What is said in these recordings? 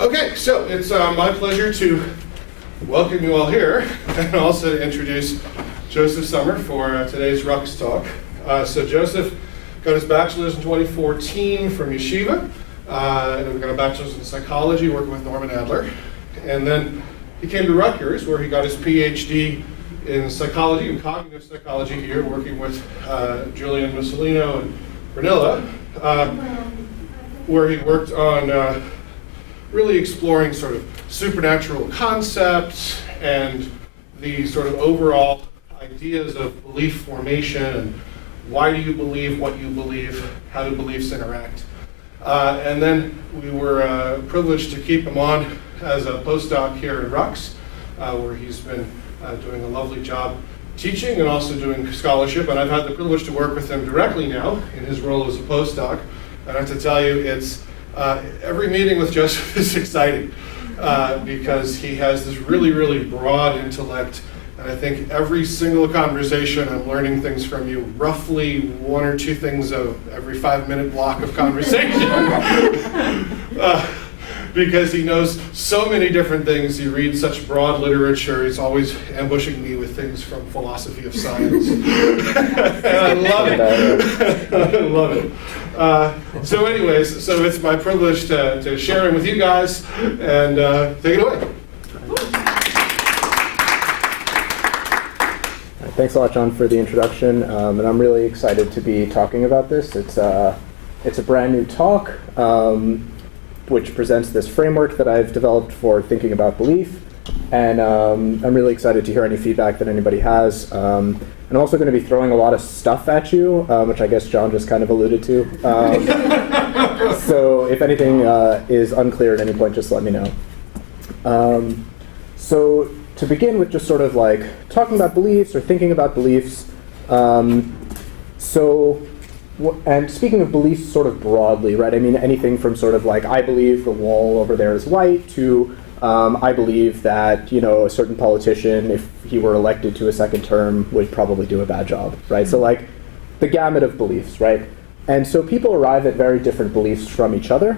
Okay, so it's my pleasure to welcome you all here and also to introduce Joseph Sommer for today's RuCCS talk. So Joseph got his bachelor's in 2014 from Yeshiva, and we got a bachelor's in psychology working with Norman Adler. And then he came to Rutgers where he got his PhD in psychology and cognitive psychology here, working with Julian Mussolino and Brunilla, where he worked on really exploring sort of supernatural concepts and the sort of overall ideas of belief formation and why do you believe what you believe, how do beliefs interact. And then we were privileged to keep him on as a postdoc here at RuCCS, where he's been doing a lovely job teaching and also doing scholarship. And I've had the privilege to work with him directly now in his role as a postdoc. And I have to tell you, it's every meeting with Joseph is exciting because he has this really, really broad intellect. And I think every single conversation, I'm learning things from you, roughly one or two things every 5-minute block of conversation. Because he knows so many different things. He reads such broad literature. He's always ambushing me with things from philosophy of science. And I love it. I love it. So anyways, so it's my privilege to share him with you guys. And take it away. Thanks a lot, John, for the introduction. And I'm really excited to be talking about this. It's a brand new talk, which presents this framework that I've developed for thinking about belief. And I'm really excited to hear any feedback that anybody has. And I'm also going to be throwing a lot of stuff at you, which I guess John just kind of alluded to. So if anything is unclear at any point, just let me know. So to begin with just sort of like talking about beliefs or thinking about beliefs, and speaking of beliefs sort of broadly, right? I mean, anything from sort of like, I believe the wall over there is white, to I believe that, you know, a certain politician, if he were elected to a second term, would probably do a bad job, right? So like the gamut of beliefs, right? And so people arrive at very different beliefs from each other.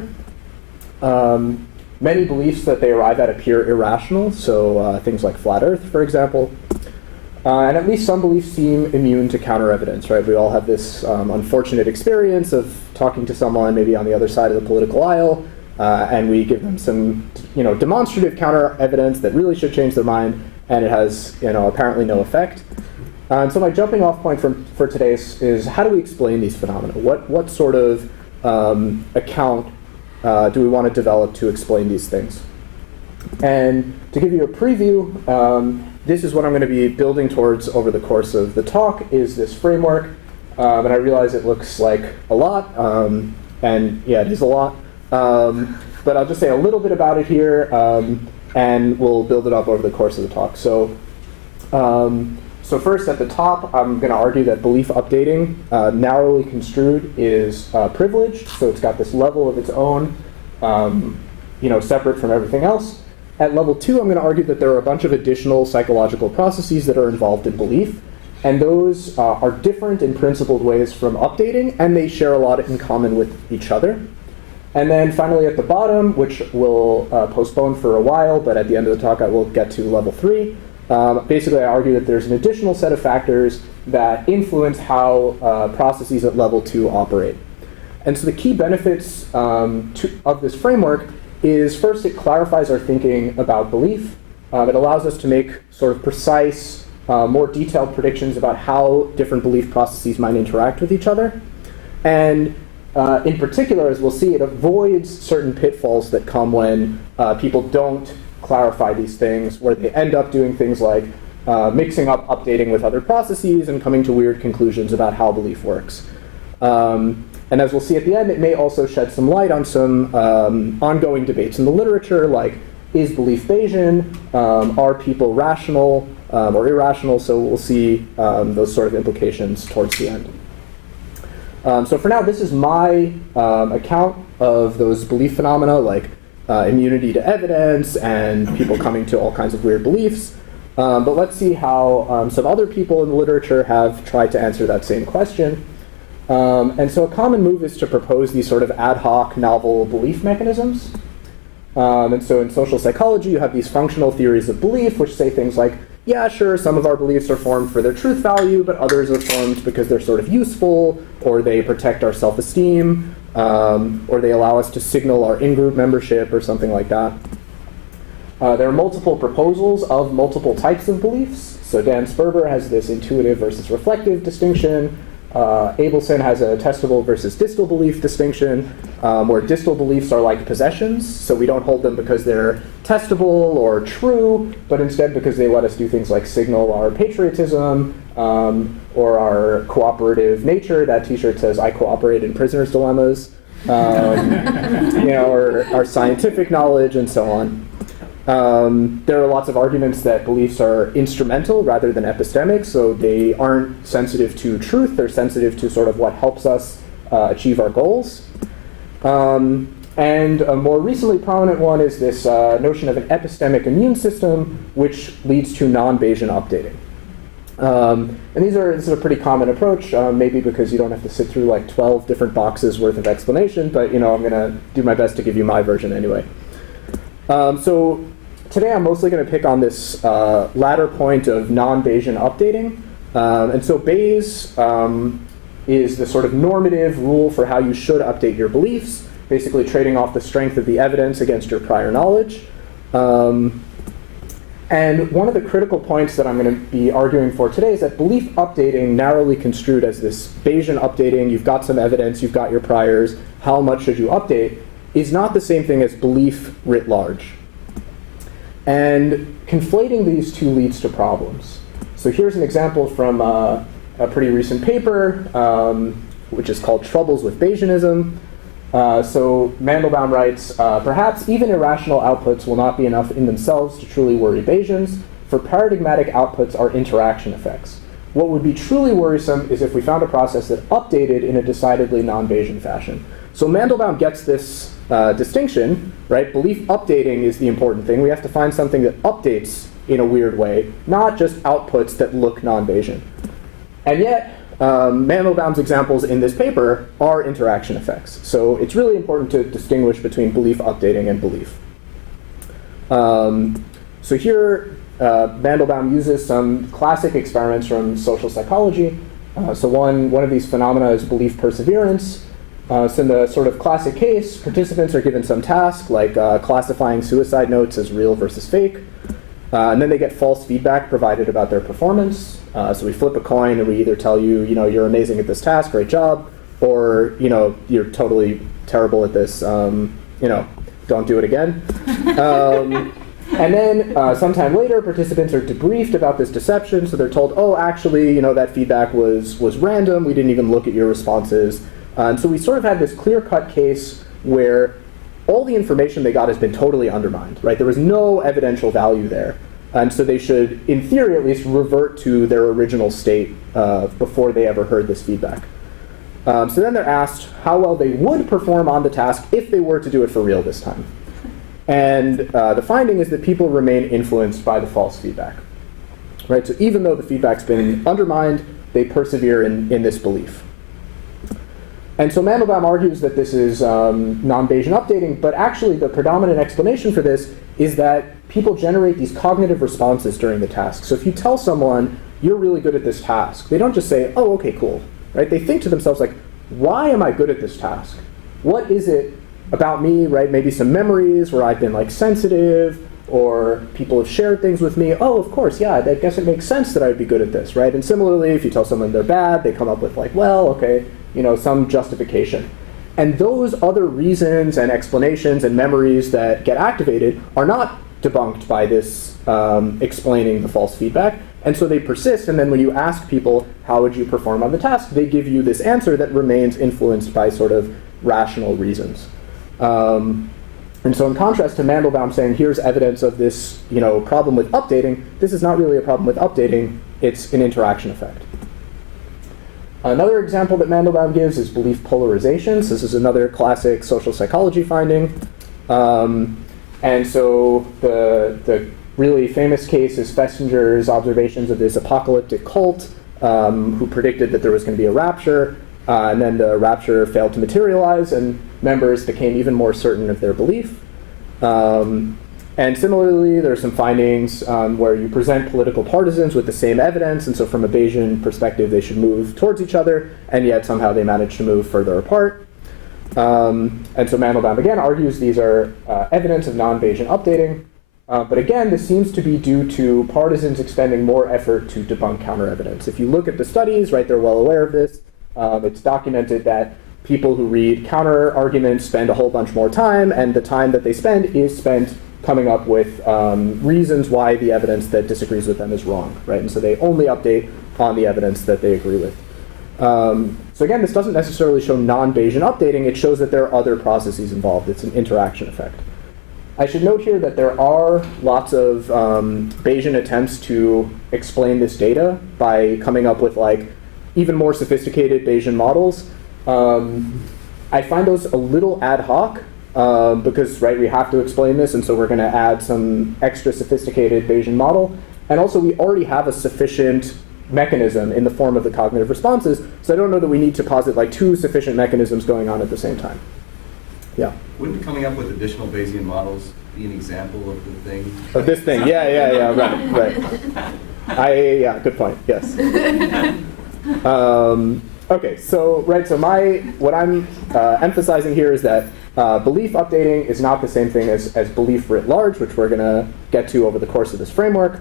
Many beliefs that they arrive at appear irrational, so things like flat Earth, for example. And at least some beliefs seem immune to counter-evidence, right? We all have this unfortunate experience of talking to someone maybe on the other side of the political aisle, and we give them some, you know, demonstrative counter-evidence that really should change their mind, and it has, you know, apparently no effect. And so my jumping-off point for today is how do we explain these phenomena? What sort of account do we want to develop to explain these things? And to give you a preview, this is what I'm going to be building towards over the course of the talk, is this framework. And I realize it looks like a lot, and yeah, it is a lot. But I'll just say a little bit about it here, and we'll build it up over the course of the talk. So first at the top, I'm going to argue that belief updating, narrowly construed, is privileged. So it's got this level of its own, you know, separate from everything else. At level 2, I'm going to argue that there are a bunch of additional psychological processes that are involved in belief, and those are different in principled ways from updating, and they share a lot in common with each other. And then finally at the bottom, which we'll postpone for a while, but at the end of the talk I will get to level 3, basically I argue that there's an additional set of factors that influence how processes at level 2 operate. And so the key benefits of this framework is, first, it clarifies our thinking about belief. It allows us to make sort of precise, more detailed predictions about how different belief processes might interact with each other. And in particular, as we'll see, it avoids certain pitfalls that come when people don't clarify these things, where they end up doing things like mixing up updating with other processes and coming to weird conclusions about how belief works. And as we'll see at the end, it may also shed some light on some ongoing debates in the literature, like, is belief Bayesian? Are people rational or irrational? So we'll see those sort of implications towards the end. So for now, this is my account of those belief phenomena, like immunity to evidence and people coming to all kinds of weird beliefs. But let's see how some other people in the literature have tried to answer that same question. And so a common move is to propose these sort of ad hoc novel belief mechanisms. And so in social psychology, you have these functional theories of belief, which say things like, yeah, sure, some of our beliefs are formed for their truth value, but others are formed because they're sort of useful, or they protect our self-esteem, or they allow us to signal our in-group membership, or something like that. There are multiple proposals of multiple types of beliefs. So Dan Sperber has this intuitive versus reflective distinction. Abelson has a testable versus distal belief distinction, where distal beliefs are like possessions, so we don't hold them because they're testable or true, but instead because they let us do things like signal our patriotism or our cooperative nature. That t-shirt says, "I cooperate in prisoner's dilemmas," or our scientific knowledge and so on. There are lots of arguments that beliefs are instrumental rather than epistemic, so they aren't sensitive to truth, they're sensitive to sort of what helps us achieve our goals. And a more recently prominent one is this notion of an epistemic immune system, which leads to non-Bayesian updating. And this is a pretty common approach, maybe because you don't have to sit through like 12 different boxes worth of explanation, but I'm going to do my best to give you my version anyway. So today I'm mostly going to pick on this latter point of non-Bayesian updating. And so Bayes is the sort of normative rule for how you should update your beliefs, basically trading off the strength of the evidence against your prior knowledge. And one of the critical points that I'm going to be arguing for today is that belief updating, narrowly construed as this Bayesian updating, you've got some evidence, you've got your priors, how much should you update, is not the same thing as belief writ large. And conflating these two leads to problems. So here's an example from a pretty recent paper, which is called Troubles with Bayesianism. So Mandelbaum writes, perhaps even irrational outputs will not be enough in themselves to truly worry Bayesians, for paradigmatic outputs are interaction effects. What would be truly worrisome is if we found a process that updated in a decidedly non-Bayesian fashion. So Mandelbaum gets this distinction, right? Belief updating is the important thing. We have to find something that updates in a weird way, not just outputs that look non-Bayesian. And yet, Mandelbaum's examples in this paper are interaction effects. So it's really important to distinguish between belief updating and belief. So here, Mandelbaum uses some classic experiments from social psychology. So one of these phenomena is belief perseverance. So in the sort of classic case, participants are given some task, like classifying suicide notes as real versus fake. And then they get false feedback provided about their performance. So we flip a coin and we either tell you, you're amazing at this task, great job, or, you're totally terrible at this, don't do it again. And then sometime later, participants are debriefed about this deception. So they're told, oh, actually, that feedback was random. We didn't even look at your responses. And so we sort of had this clear-cut case where all the information they got has been totally undermined, right? There was no evidential value there. And so they should, in theory at least, revert to their original state before they ever heard this feedback. So then they're asked how well they would perform on the task if they were to do it for real this time. And the finding is that people remain influenced by the false feedback, right? So even though the feedback's been undermined, they persevere in this belief. And so Mandelbaum argues that this is non-Bayesian updating, but actually the predominant explanation for this is that people generate these cognitive responses during the task. So if you tell someone, you're really good at this task, they don't just say, oh, okay, cool, right? They think to themselves, like, why am I good at this task? What is it about me, right? Maybe some memories where I've been like sensitive, or people have shared things with me. Oh, of course, yeah, I guess it makes sense that I'd be good at this, right? And similarly, if you tell someone they're bad, they come up with like, well, okay, some justification. And those other reasons and explanations and memories that get activated are not debunked by this explaining the false feedback. And so they persist, and then when you ask people, how would you perform on the task, they give you this answer that remains influenced by sort of rational reasons. And so in contrast to Mandelbaum saying, here's evidence of this problem with updating, this is not really a problem with updating, it's an interaction effect. Another example that Mandelbaum gives is belief polarizations. This is another classic social psychology finding. And so the really famous case is Festinger's observations of this apocalyptic cult who predicted that there was going to be a rapture, and then the rapture failed to materialize, and members became even more certain of their belief. And similarly, there are some findings where you present political partisans with the same evidence, and so from a Bayesian perspective, they should move towards each other, and yet somehow they manage to move further apart. And so Mandelbaum again argues these are evidence of non-Bayesian updating. But again, this seems to be due to partisans expending more effort to debunk counter-evidence. If you look at the studies, right, they're well aware of this. It's documented that people who read counter-arguments spend a whole bunch more time, and the time that they spend is spent coming up with reasons why the evidence that disagrees with them is wrong, right? And so they only update on the evidence that they agree with. So again, this doesn't necessarily show non-Bayesian updating. It shows that there are other processes involved. It's an interaction effect. I should note here that there are lots of Bayesian attempts to explain this data by coming up with like even more sophisticated Bayesian models. I find those a little ad hoc because, right, we have to explain this, and so we're going to add some extra sophisticated Bayesian model. And also, we already have a sufficient mechanism in the form of the cognitive responses, so I don't know that we need to posit like two sufficient mechanisms going on at the same time. Yeah. Wouldn't coming up with additional Bayesian models be an example of the thing? Of this thing, yeah, right. Yeah, good point, yes. Okay, so, right, so what I'm emphasizing here is that belief updating is not the same thing as belief writ large, which we're going to get to over the course of this framework.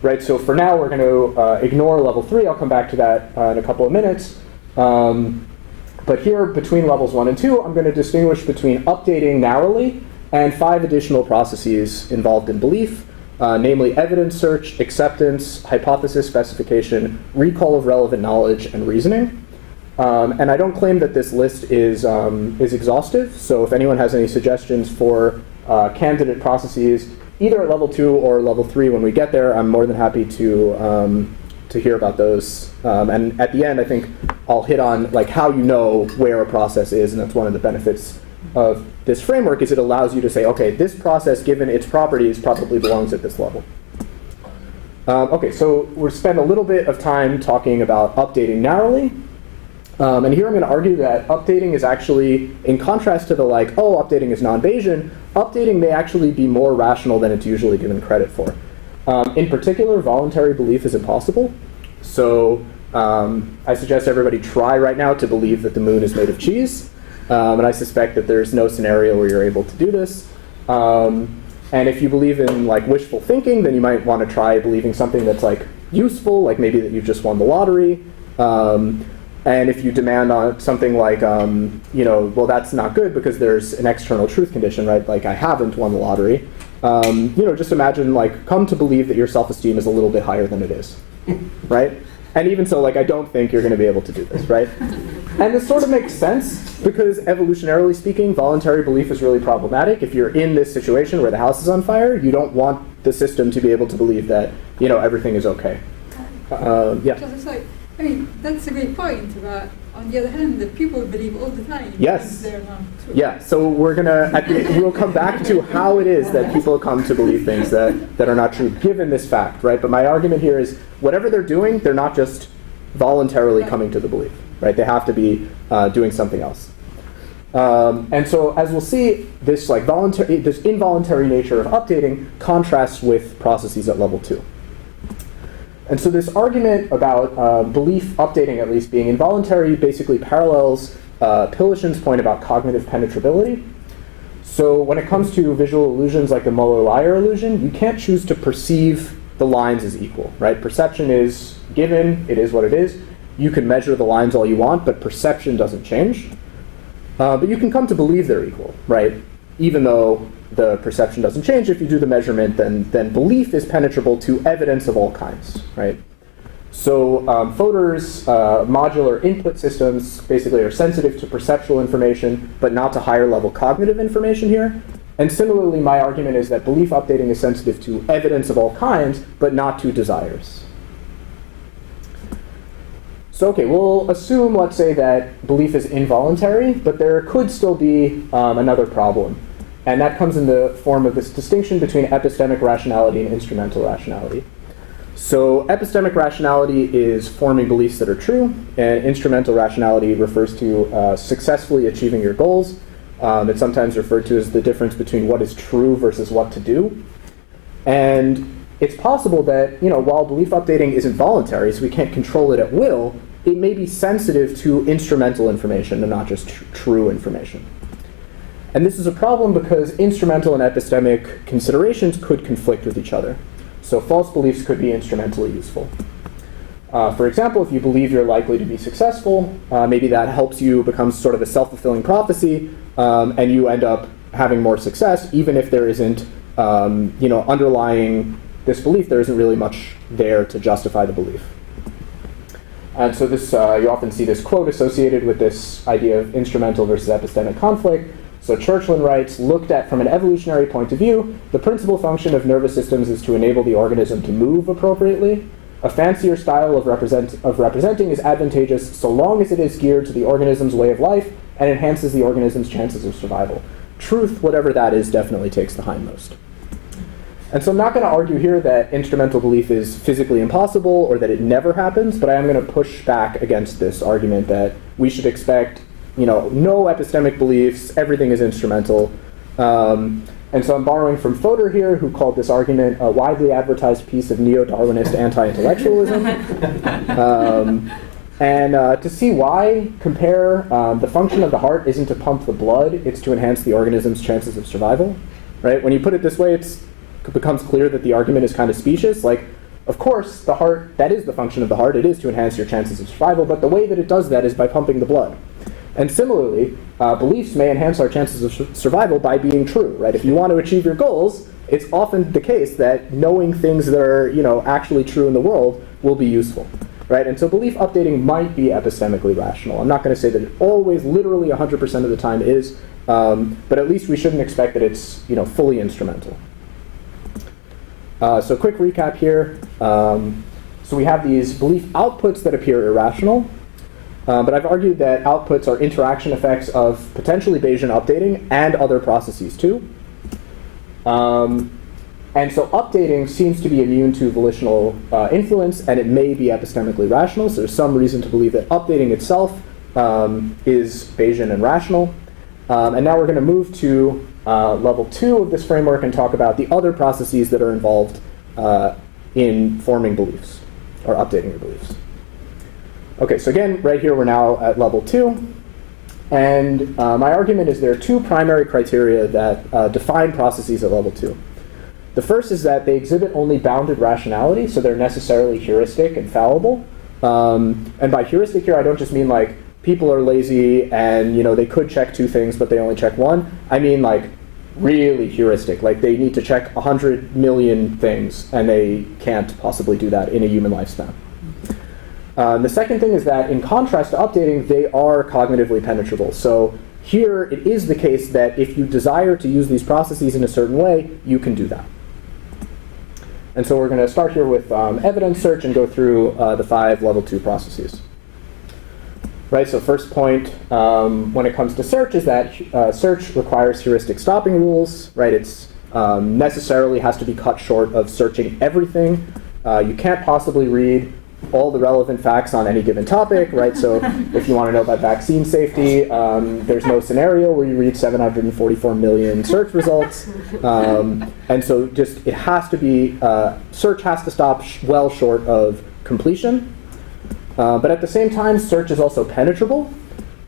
Right, so for now, we're going to ignore level 3. I'll come back to that in a couple of minutes. But here, between levels 1 and 2, I'm going to distinguish between updating narrowly and 5 additional processes involved in belief, namely evidence search, acceptance, hypothesis specification, recall of relevant knowledge, and reasoning. And I don't claim that this list is exhaustive, so if anyone has any suggestions for candidate processes, either at level 2 or level 3 when we get there, I'm more than happy to hear about those. And at the end, I think I'll hit on like how you know where a process is, and that's one of the benefits of this framework is it allows you to say, okay, this process, given its properties, probably belongs at this level. Okay, so we'll spend a little bit of time talking about updating narrowly. And here I'm going to argue that updating is actually, in contrast to the like, oh, updating is non-Bayesian, updating may actually be more rational than it's usually given credit for. In particular, voluntary belief is impossible. So I suggest everybody try right now to believe that the moon is made of cheese. And I suspect that there's no scenario where you're able to do this. And if you believe in like wishful thinking, then you might want to try believing something that's like useful, like maybe that you've just won the lottery. And if you demand on something like, well, that's not good because there's an external truth condition, right? Like I haven't won the lottery. Just imagine like come to believe that your self-esteem is a little bit higher than it is, right? And even so, like I don't think you're going to be able to do this, right? And this sort of makes sense because evolutionarily speaking, voluntary belief is really problematic. If you're in this situation where the house is on fire, you don't want the system to be able to believe that, everything is okay. Yeah. Because it's like, that's a great point, but on the other hand, the people believe all the time. Yes. They're not true. Yeah, so we'll come back to how it is that people come to believe things that are not true, given this fact, right? But my argument here is whatever they're doing, they're not just voluntarily coming to the belief, right? They have to be doing something else. And so, as we'll see, this involuntary nature of updating contrasts with processes at level 2. And so this argument about belief updating, at least, being involuntary basically parallels Pylyshyn's point about cognitive penetrability. So when it comes to visual illusions like the Muller-Lyer illusion, you can't choose to perceive the lines as equal, right? Perception is given, it is what it is. You can measure the lines all you want, but perception doesn't change. But you can come to believe they're equal, right? Even though the perception doesn't change, if you do the measurement, then belief is penetrable to evidence of all kinds, right? So Fodor's modular input systems basically are sensitive to perceptual information, but not to higher level cognitive information here. And similarly, my argument is that belief updating is sensitive to evidence of all kinds, but not to desires. So okay, we'll assume, let's say, that belief is involuntary, but there could still be another problem. And that comes in the form of this distinction between epistemic rationality and instrumental rationality. So epistemic rationality is forming beliefs that are true, and instrumental rationality refers to successfully achieving your goals. It's sometimes referred to as the difference between what is true versus what to do. And it's possible that, while belief updating isn't voluntary, so we can't control it at will, it may be sensitive to instrumental information and not just true information. And this is a problem because instrumental and epistemic considerations could conflict with each other. So false beliefs could be instrumentally useful. For example, if you believe you're likely to be successful, maybe that helps you become sort of a self-fulfilling prophecy, and you end up having more success, even if there isn't, underlying this belief, there isn't really much there to justify the belief. And so this, you often see this quote associated with this idea of instrumental versus epistemic conflict. So Churchland writes, looked at from an evolutionary point of view, the principal function of nervous systems is to enable the organism to move appropriately. A fancier style of representing is advantageous so long as it is geared to the organism's way of life and enhances the organism's chances of survival. Truth, whatever that is, definitely takes the hindmost. And so I'm not going to argue here that instrumental belief is physically impossible or that it never happens, but I am going to push back against this argument that we should expect, no epistemic beliefs, everything is instrumental. And so I'm borrowing from Fodor here, who called this argument a widely advertised piece of neo-Darwinist anti-intellectualism. To see why, compare the function of the heart isn't to pump the blood, it's to enhance the organism's chances of survival. Right? When you put it this way, it becomes clear that the argument is kind of specious. Like, of course, the heart, that is the function of the heart, it is to enhance your chances of survival, but the way that it does that is by pumping the blood. And similarly, beliefs may enhance our chances of survival by being true, right? If you want to achieve your goals, it's often the case that knowing things that are, actually true in the world will be useful, right? And so belief updating might be epistemically rational. I'm not going to say that it always, literally 100% of the time is, but at least we shouldn't expect that it's, fully instrumental. So quick recap here. So we have these belief outputs that appear irrational. But I've argued that outputs are interaction effects of potentially Bayesian updating and other processes too. And so updating seems to be immune to volitional influence, and it may be epistemically rational. So there's some reason to believe that updating itself is Bayesian and rational. And now we're going to move to level 2 of this framework and talk about the other processes that are involved in forming beliefs or updating your beliefs. Okay, so again, right here we're now at level 2. And my argument is there are two primary criteria that define processes at level 2. The first is that they exhibit only bounded rationality, so they're necessarily heuristic and fallible. And by heuristic here, I don't just mean like people are lazy and they could check two things, but they only check one. I mean like really heuristic, like they need to check 100 million things, and they can't possibly do that in a human lifespan. The second thing is that, in contrast to updating, they are cognitively penetrable. So here, it is the case that if you desire to use these processes in a certain way, you can do that. And so we're going to start here with evidence search and go through the 5 level 2 processes. Right, so first point when it comes to search is that search requires heuristic stopping rules. Right, it's necessarily has to be cut short of searching everything. You can't possibly read all the relevant facts on any given topic, right? So if you want to know about vaccine safety, there's no scenario where you read 744 million search results. And so just it has to be, search has to stop well short of completion. But at the same time, search is also penetrable.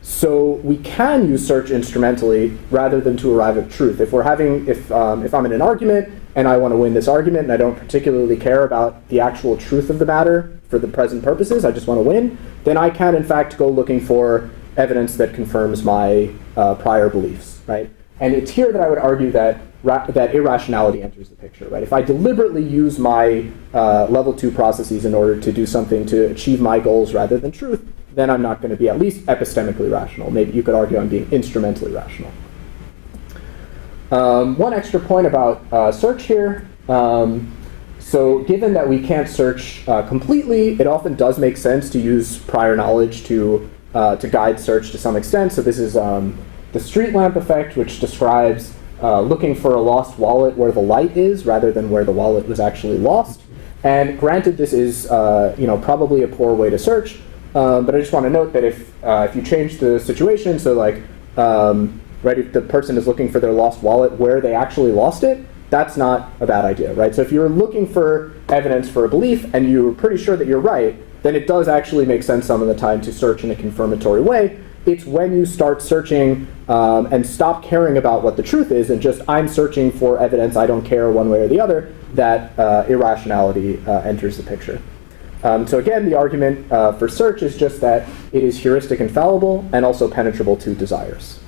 So we can use search instrumentally rather than to arrive at truth. If I'm in an argument and I want to win this argument and I don't particularly care about the actual truth of the matter for the present purposes, I just want to win, then I can in fact go looking for evidence that confirms my prior beliefs, right? And it's here that I would argue that irrationality enters the picture, right? If I deliberately use my level 2 processes in order to do something to achieve my goals rather than truth, then I'm not going to be at least epistemically rational. Maybe you could argue I'm being instrumentally rational. One extra point about search here. So given that we can't search completely, it often does make sense to use prior knowledge to guide search to some extent. So this is the street lamp effect, which describes looking for a lost wallet where the light is rather than where the wallet was actually lost. And granted, this is probably a poor way to search, but I just want to note that if you change the situation, so like right? If the person is looking for their lost wallet where they actually lost it, that's not a bad idea, right? So if you're looking for evidence for a belief and you're pretty sure that you're right, then it does actually make sense some of the time to search in a confirmatory way. It's when you start searching and stop caring about what the truth is and just, I'm searching for evidence, I don't care one way or the other, that irrationality enters the picture. So again, the argument for search is just that it is heuristic and fallible and also penetrable to desires.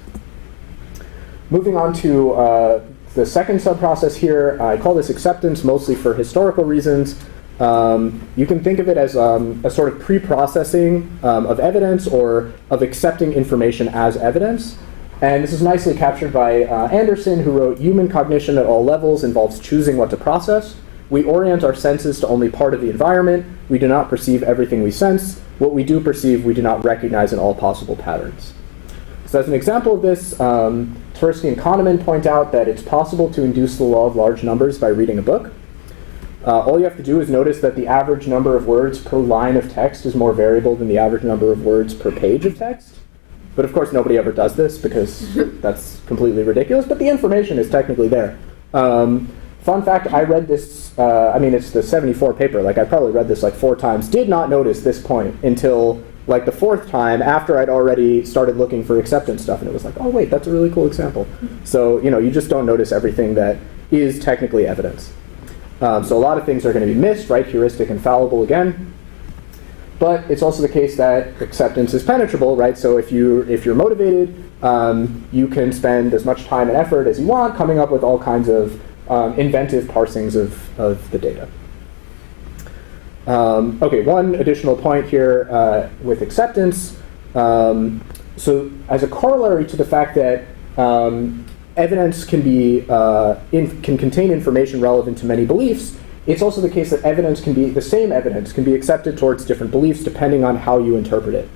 Moving on to the second subprocess here, I call this acceptance mostly for historical reasons. You can think of it as a sort of pre-processing of evidence or of accepting information as evidence. And this is nicely captured by Anderson, who wrote, "Human cognition at all levels involves choosing what to process. We orient our senses to only part of the environment. We do not perceive everything we sense. What we do perceive, we do not recognize in all possible patterns." So as an example of this, Tversky and Kahneman point out that it's possible to induce the law of large numbers by reading a book. All you have to do is notice that the average number of words per line of text is more variable than the average number of words per page of text. But of course, nobody ever does this because that's completely ridiculous, but the information is technically there. Fun fact, I read this, it's the 74 paper, like I probably read this like 4 times, did not notice this point until like the 4th time after I'd already started looking for acceptance stuff, and it was like, oh wait, that's a really cool example. So, you just don't notice everything that is technically evidence. So a lot of things are going to be missed, right? Heuristic and fallible again. But it's also the case that acceptance is penetrable, right? So if you're motivated, you can spend as much time and effort as you want coming up with all kinds of inventive parsings of the data. Okay, one additional point here with acceptance. So as a corollary to the fact that evidence can contain information relevant to many beliefs, it's also the case that the same evidence can be accepted towards different beliefs depending on how you interpret it.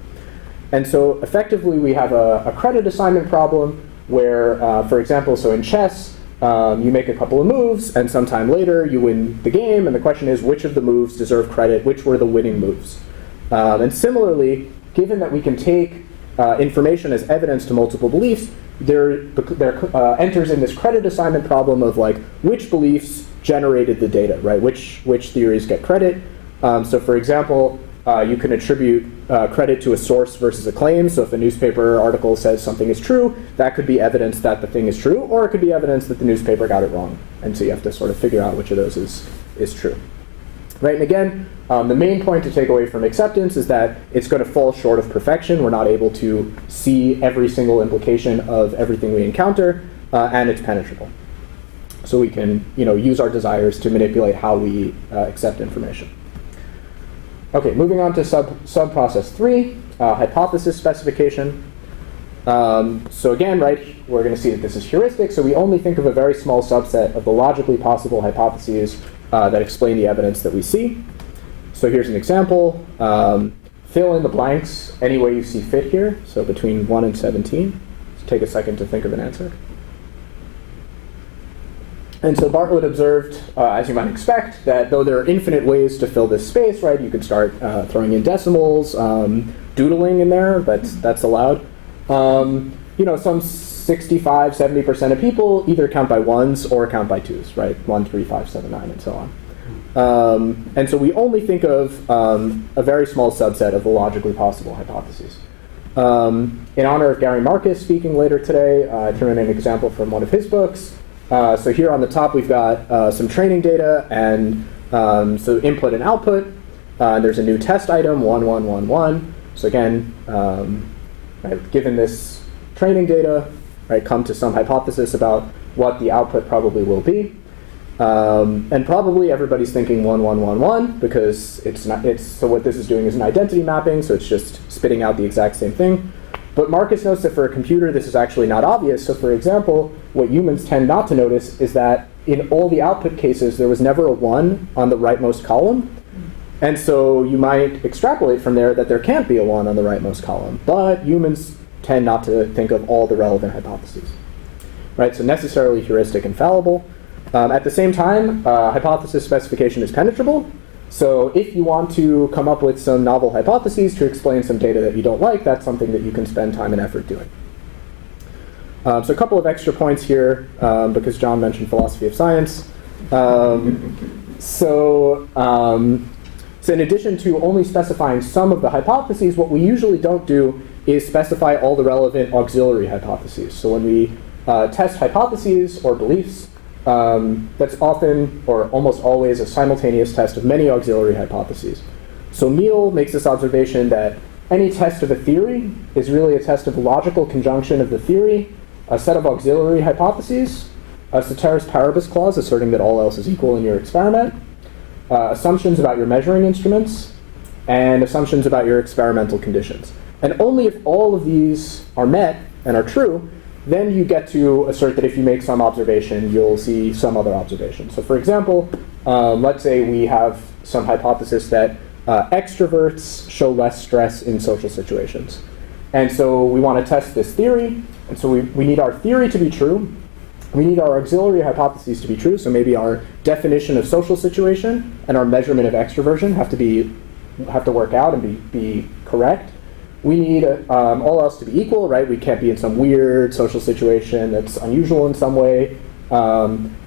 And so effectively we have a credit assignment problem where, for example, so in chess, you make a couple of moves, and sometime later you win the game, and the question is which of the moves deserve credit, which were the winning moves. And similarly, given that we can take information as evidence to multiple beliefs, there enters in this credit assignment problem of like which beliefs generated the data, right? Which theories get credit. So for example, you can attribute credit to a source versus a claim. So if a newspaper article says something is true, that could be evidence that the thing is true, or it could be evidence that the newspaper got it wrong. And so you have to sort of figure out which of those is true. Right, and again, the main point to take away from acceptance is that it's going to fall short of perfection. We're not able to see every single implication of everything we encounter, and it's penetrable. So we can, use our desires to manipulate how we accept information. Okay, moving on to subprocess 3, hypothesis specification. So again, right, we're going to see that this is heuristic, so we only think of a very small subset of the logically possible hypotheses that explain the evidence that we see. So here's an example. Fill in the blanks any way you see fit here, so between 1 and 17. Just take a second to think of an answer. And so Bartlett observed, as you might expect, that though there are infinite ways to fill this space, right, you could start throwing in decimals, doodling in there, that's allowed. Some 65, 70% of people either count by ones or count by twos, right? 1, 3, 5, 7, 9, and so on. And so we only think of a very small subset of the logically possible hypotheses. In honor of Gary Marcus speaking later today, I threw in an example from one of his books. So here on the top we've got some training data and so input and output. There's a new test item, 1, 1, 1, 1. So again, right, given this training data, right, come to some hypothesis about what the output probably will be. And probably everybody's thinking 1, 1, 1, 1 because so what this is doing is an identity mapping, so it's just spitting out the exact same thing. But Marcus notes that for a computer this is actually not obvious. So for example, what humans tend not to notice is that in all the output cases there was never a 1 on the rightmost column. And so you might extrapolate from there that there can't be a 1 on the rightmost column. But humans tend not to think of all the relevant hypotheses. Right, so necessarily heuristic and fallible. At the same time, hypothesis specification is penetrable. So if you want to come up with some novel hypotheses to explain some data that you don't like, that's something that you can spend time and effort doing. So a couple of extra points here, because John mentioned philosophy of science. So in addition to only specifying some of the hypotheses, what we usually don't do is specify all the relevant auxiliary hypotheses. So when we test hypotheses or beliefs, that's often or almost always a simultaneous test of many auxiliary hypotheses. So Newell makes this observation that any test of a theory is really a test of the logical conjunction of the theory, a set of auxiliary hypotheses, a ceteris paribus clause asserting that all else is equal in your experiment, assumptions about your measuring instruments, and assumptions about your experimental conditions. And only if all of these are met and are true, then you get to assert that if you make some observation, you'll see some other observation. So for example, let's say we have some hypothesis that extroverts show less stress in social situations. And so we want to test this theory, and so we need our theory to be true. We need our auxiliary hypotheses to be true, so maybe our definition of social situation and our measurement of extroversion have to work out and be correct. We need all else to be equal, right? We can't be in some weird social situation that's unusual in some way.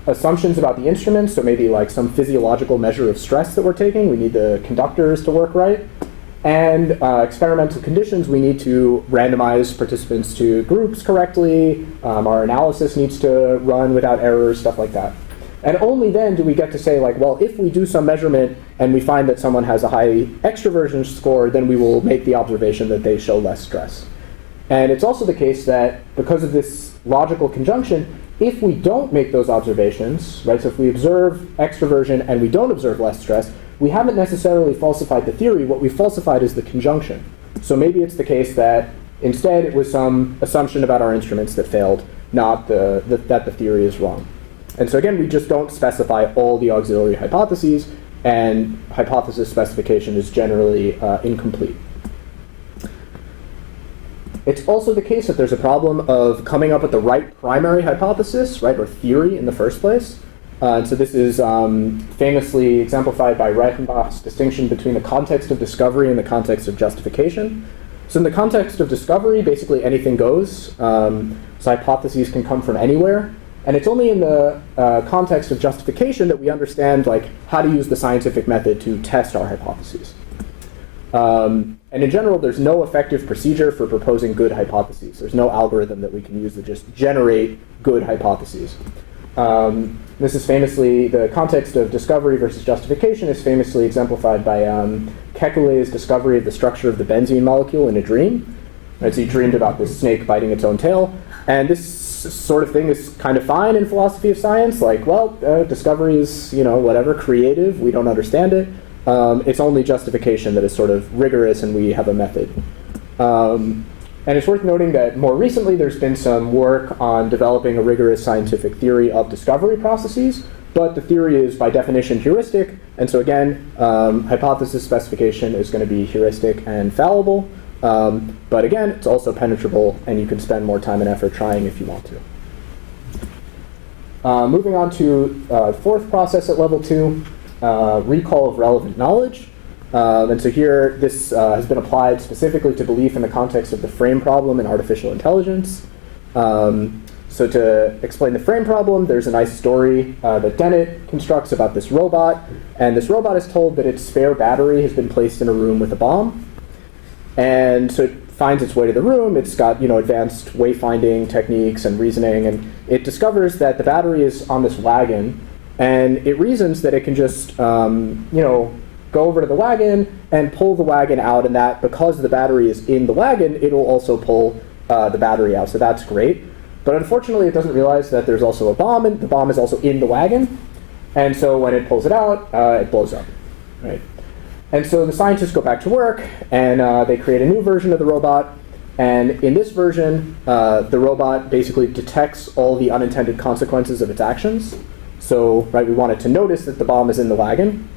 Assumptions about the instruments, so maybe like some physiological measure of stress that we're taking. We need the conductors to work right. And experimental conditions, we need to randomize participants to groups correctly. Our analysis needs to run without errors, stuff like that. And only then do we get to say, like, well, if we do some measurement and we find that someone has a high extroversion score, then we will make the observation that they show less stress. And it's also the case that because of this logical conjunction, if we don't make those observations, right, so if we observe extroversion and we don't observe less stress, we haven't necessarily falsified the theory. What we falsified is the conjunction. So maybe it's the case that instead it was some assumption about our instruments that failed, not that the theory is wrong. And so again, we just don't specify all the auxiliary hypotheses, and hypothesis specification is generally incomplete. It's also the case that there's a problem of coming up with the right primary hypothesis, right, or theory in the first place. And so this is famously exemplified by Reichenbach's distinction between the context of discovery and the context of justification. So in the context of discovery, basically anything goes. So hypotheses can come from anywhere. And it's only in the context of justification that we understand like how to use the scientific method to test our hypotheses. And in general, there's no effective procedure for proposing good hypotheses. There's no algorithm that we can use to just generate good hypotheses. This is famously, the context of discovery versus justification is famously exemplified by Kekulé's discovery of the structure of the benzene molecule in a dream. Right, so he dreamed about this snake biting its own tail. And this sort of thing is kind of fine in philosophy of science. Like, well, discovery is, whatever, creative. We don't understand it. It's only justification that is sort of rigorous and we have a method. And it's worth noting that more recently there's been some work on developing a rigorous scientific theory of discovery processes, but the theory is by definition heuristic, and so again, hypothesis specification is going to be heuristic and fallible, but again, it's also penetrable, and you can spend more time and effort trying if you want to. Moving on to fourth process at level 2, recall of relevant knowledge. And so here, this has been applied specifically to belief in the context of the frame problem in artificial intelligence. So to explain the frame problem, there's a nice story that Dennett constructs about this robot. And this robot is told that its spare battery has been placed in a room with a bomb. And so it finds its way to the room. It's got advanced wayfinding techniques and reasoning. And it discovers that the battery is on this wagon. And it reasons that it can just, go over to the wagon and pull the wagon out, and that because the battery is in the wagon, it'll also pull the battery out. So that's great. But unfortunately, it doesn't realize that there's also a bomb, and the bomb is also in the wagon. And so when it pulls it out, it blows up. Right? And so the scientists go back to work, and they create a new version of the robot. And in this version, the robot basically detects all the unintended consequences of its actions. So right, we want it to notice that the bomb is in the wagon.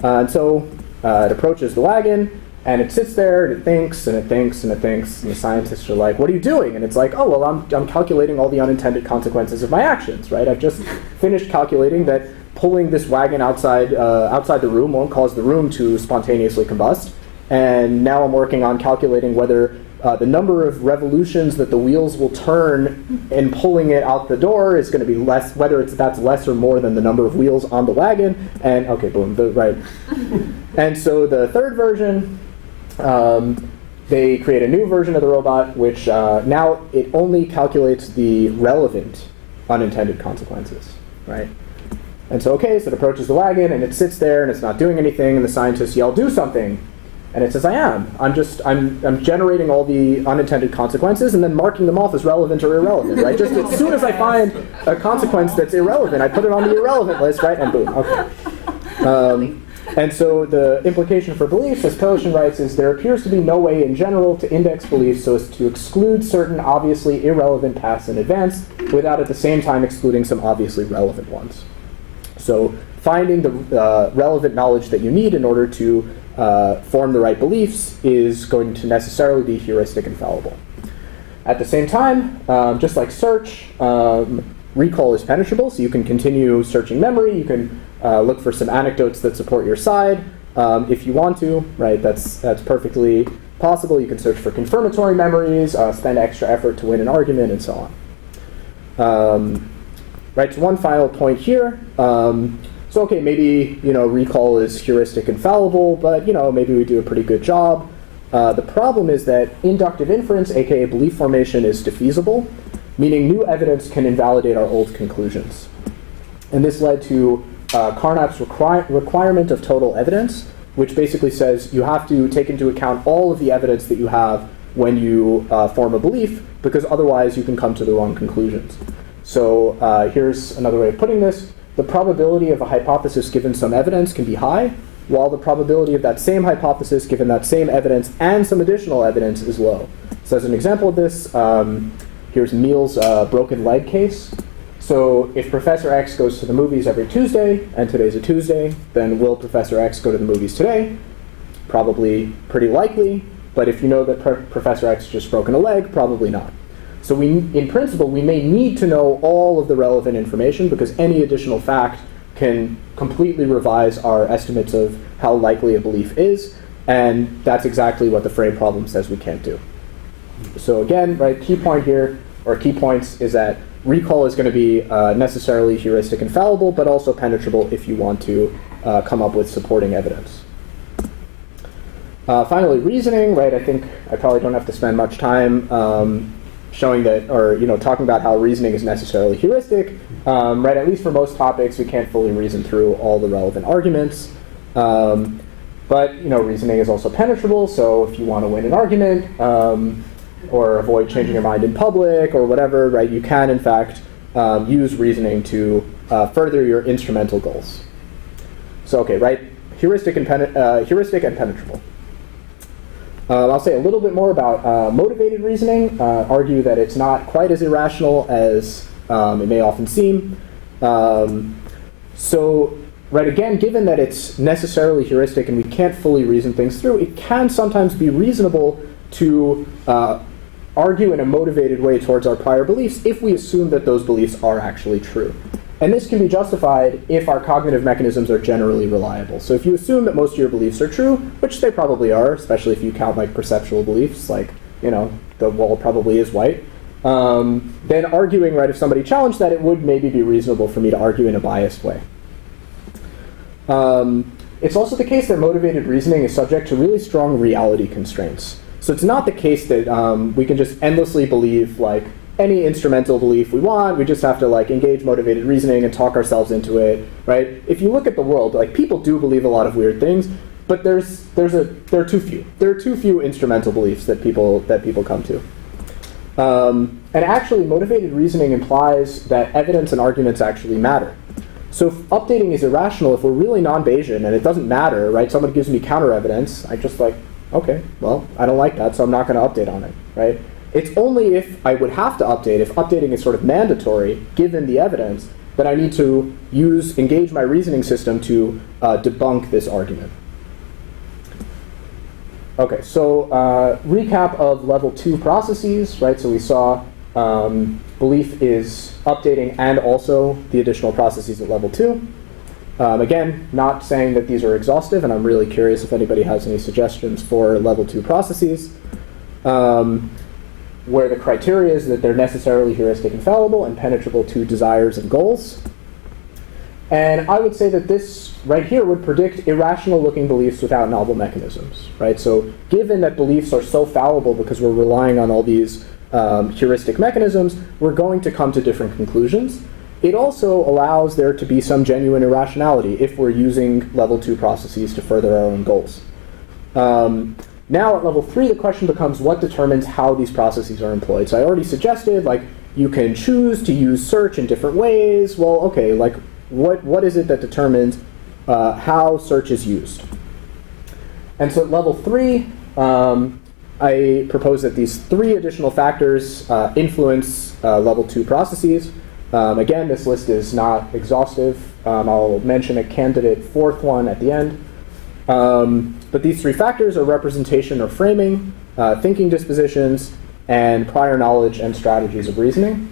And so it approaches the wagon, and it sits there, and it thinks, and it thinks, and it thinks, and the scientists are like, what are you doing? And it's like, oh, well, I'm calculating all the unintended consequences of my actions, right? I've just finished calculating that pulling this wagon outside the room won't cause the room to spontaneously combust, and now I'm working on calculating whether the number of revolutions that the wheels will turn in pulling it out the door is going to be less, whether that's less or more than the number of wheels on the wagon. And okay, boom, right. And so the third version, they create a new version of the robot, which now it only calculates the relevant unintended consequences, right? And so, okay, so it approaches the wagon and it sits there and it's not doing anything, and the scientists yell, "Do something!" And it says, I'm generating all the unintended consequences and then marking them off as relevant or irrelevant, right? Just as soon as I find a consequence that's irrelevant, I put it on the irrelevant list, right? And boom, okay. And so the implication for beliefs, as Pylyshyn writes, is there appears to be no way in general to index beliefs so as to exclude certain obviously irrelevant paths in advance without at the same time excluding some obviously relevant ones. So finding the relevant knowledge that you need in order to form the right beliefs is going to necessarily be heuristic and fallible. At the same time, just like search, recall is penetrable, so you can continue searching memory, you can look for some anecdotes that support your side if you want to, right? That's perfectly possible. You can search for confirmatory memories, spend extra effort to win an argument, and so on. Right, so one final point here. So okay, maybe recall is heuristic and fallible, but maybe we do a pretty good job. The problem is that inductive inference, aka belief formation, is defeasible, meaning new evidence can invalidate our old conclusions. And this led to Carnap's requirement of total evidence, which basically says you have to take into account all of the evidence that you have when you form a belief, because otherwise you can come to the wrong conclusions. So here's another way of putting this. The probability of a hypothesis given some evidence can be high, while the probability of that same hypothesis given that same evidence and some additional evidence is low. So as an example of this, here's Meal's broken leg case. So if Professor X goes to the movies every Tuesday, and today's a Tuesday, then will Professor X go to the movies today? Probably pretty likely, but if you know that Professor X just broken a leg, probably not. So in principle, we may need to know all of the relevant information because any additional fact can completely revise our estimates of how likely a belief is, and that's exactly what the frame problem says we can't do. So again, right, key point here, or key points, is that recall is going to be necessarily heuristic and fallible, but also penetrable if you want to come up with supporting evidence. Finally, reasoning, right, I think I probably don't have to spend much time showing that, or talking about how reasoning is necessarily heuristic. Right, at least for most topics, we can't fully reason through all the relevant arguments. But reasoning is also penetrable, so if you want to win an argument, or avoid changing your mind in public, or whatever, right, you can in fact use reasoning to further your instrumental goals. So okay, right, heuristic and penetrable. I'll say a little bit more about motivated reasoning, argue that it's not quite as irrational as it may often seem. So, right, again, given that it's necessarily heuristic and we can't fully reason things through, it can sometimes be reasonable to argue in a motivated way towards our prior beliefs if we assume that those beliefs are actually true. And this can be justified if our cognitive mechanisms are generally reliable. So if you assume that most of your beliefs are true, which they probably are, especially if you count like perceptual beliefs, like, the wall probably is white, then arguing, right, if somebody challenged that, it would maybe be reasonable for me to argue in a biased way. It's also the case that motivated reasoning is subject to really strong reality constraints. So it's not the case that we can just endlessly believe like any instrumental belief we want. We just have to like engage motivated reasoning and talk ourselves into it, right? If you look at the world, like people do believe a lot of weird things, but there are too few. There are too few instrumental beliefs that people come to. And actually, motivated reasoning implies that evidence and arguments actually matter. So if updating is irrational, if we're really non-Bayesian and it doesn't matter, right? Someone gives me counter evidence, I just like, okay, well, I don't like that, so I'm not going to update on it, right? It's only if I would have to update, if updating is sort of mandatory, given the evidence, that I need to engage my reasoning system to debunk this argument. Okay, so recap of level 2 processes, right? So we saw belief is updating and also the additional processes at level 2. Again, not saying that these are exhaustive, and I'm really curious if anybody has any suggestions for level 2 processes. where the criteria is that they're necessarily heuristic and fallible and penetrable to desires and goals. And I would say that this right here would predict irrational looking beliefs without novel mechanisms, right? So given that beliefs are so fallible because we're relying on all these heuristic mechanisms, we're going to come to different conclusions. It also allows there to be some genuine irrationality if we're using level 2 processes to further our own goals. Now at level 3, the question becomes what determines how these processes are employed. So I already suggested, like, you can choose to use search in different ways. Well, okay, like, what is it that determines how search is used? And so at level 3, I propose that these 3 additional factors influence level 2 processes. Again, this list is not exhaustive. I'll mention a candidate 4th one at the end. But these 3 factors are representation or framing, thinking dispositions, and prior knowledge and strategies of reasoning.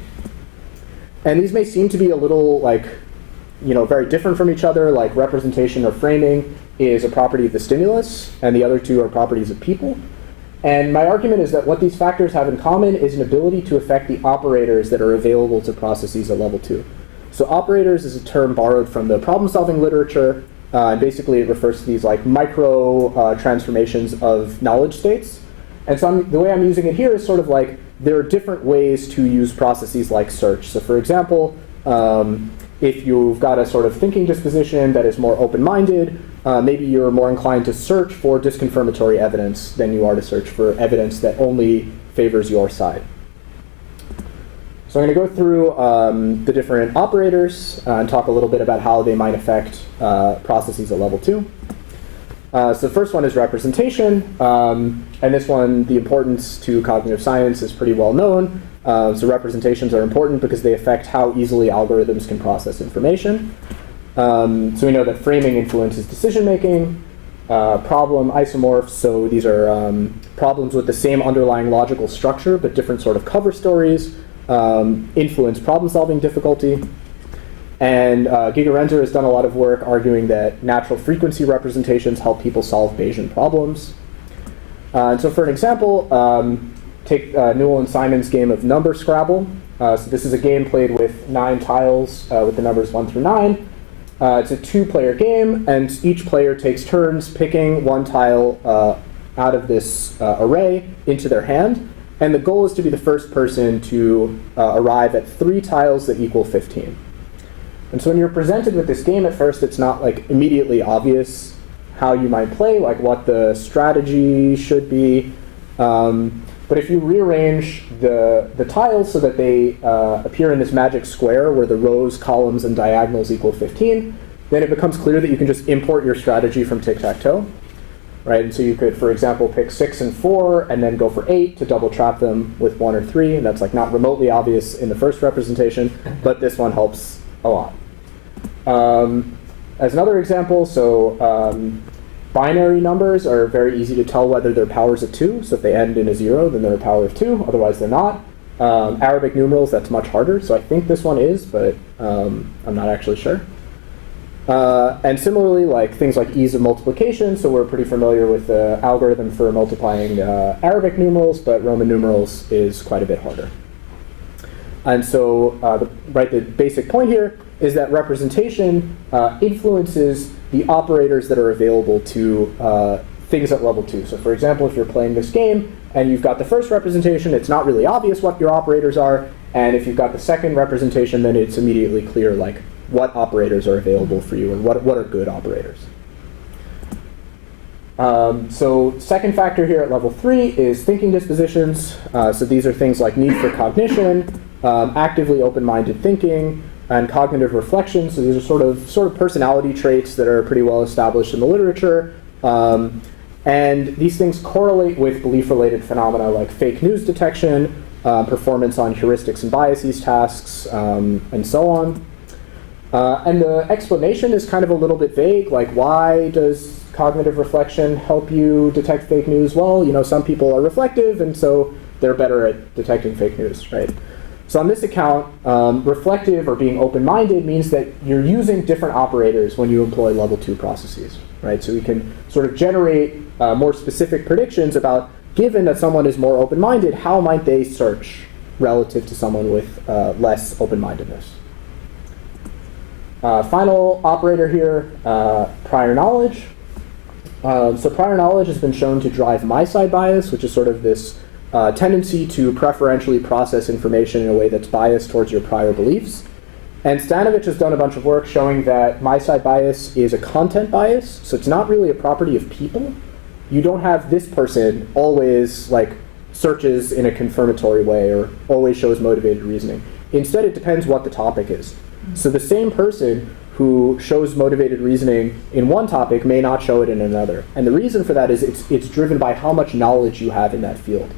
And these may seem to be a little, like, very different from each other. Like, representation or framing is a property of the stimulus, and the other 2 are properties of people. And my argument is that what these factors have in common is an ability to affect the operators that are available to processes at level 2. So operators is a term borrowed from the problem-solving literature. And basically, it refers to these like micro transformations of knowledge states. And so the way I'm using it here is sort of like there are different ways to use processes like search. So for example, if you've got a sort of thinking disposition that is more open-minded, maybe you're more inclined to search for disconfirmatory evidence than you are to search for evidence that only favors your side. So I'm going to go through the different operators and talk a little bit about how they might affect processes at level 2. So the first one is representation, and this one, the importance to cognitive science is pretty well known. So representations are important because they affect how easily algorithms can process information. So we know that framing influences decision-making, problem isomorphs, so these are problems with the same underlying logical structure but different sort of cover stories, influence problem-solving difficulty. And Giga Renzer has done a lot of work arguing that natural frequency representations help people solve Bayesian problems. And so for an example, take Newell and Simon's game of number Scrabble. So this is a game played with 9 tiles with the numbers 1 through 9. It's a 2-player game, and each player takes turns picking 1 tile out of this array into their hand. And the goal is to be the first person to arrive at 3 tiles that equal 15. And so when you're presented with this game at first, it's not like immediately obvious how you might play, like what the strategy should be. But if you rearrange the tiles so that they appear in this magic square where the rows, columns, and diagonals equal 15, then it becomes clear that you can just import your strategy from tic-tac-toe. Right? And so you could, for example, pick 6 and 4 and then go for 8 to double trap them with 1 or 3. And that's like not remotely obvious in the first representation, but this one helps a lot. As another example, so binary numbers are very easy to tell whether they're powers of 2. So if they end in a 0, then they're a power of 2. Otherwise, they're not. Arabic numerals, that's much harder. So I think this one is, but I'm not actually sure. And similarly, like things like ease of multiplication. So we're pretty familiar with the algorithm for multiplying Arabic numerals, but Roman numerals is quite a bit harder. And so the basic point here is that representation influences the operators that are available to things at level 2. So for example, if you're playing this game and you've got the first representation, it's not really obvious what your operators are. And if you've got the second representation, then it's immediately clear like what operators are available for you and what are good operators. So second factor here at level 3 is thinking dispositions. So these are things like need for cognition, actively open-minded thinking, and cognitive reflection. So these are sort of personality traits that are pretty well established in the literature. And these things correlate with belief-related phenomena like fake news detection, performance on heuristics and biases tasks, and so on. And the explanation is kind of a little bit vague, like why does cognitive reflection help you detect fake news? Well, some people are reflective, and so they're better at detecting fake news, right? So on this account, reflective or being open-minded means that you're using different operators when you employ level 2 processes, right? So we can sort of generate more specific predictions about given that someone is more open-minded, how might they search relative to someone with less open-mindedness? Final operator here, prior knowledge. So prior knowledge has been shown to drive my-side bias, which is sort of this tendency to preferentially process information in a way that's biased towards your prior beliefs. And Stanovich has done a bunch of work showing that my-side bias is a content bias, so it's not really a property of people. You don't have this person always like searches in a confirmatory way or always shows motivated reasoning. Instead, it depends what the topic is. So the same person who shows motivated reasoning in one topic may not show it in another. And the reason for that is it's driven by how much knowledge you have in that field.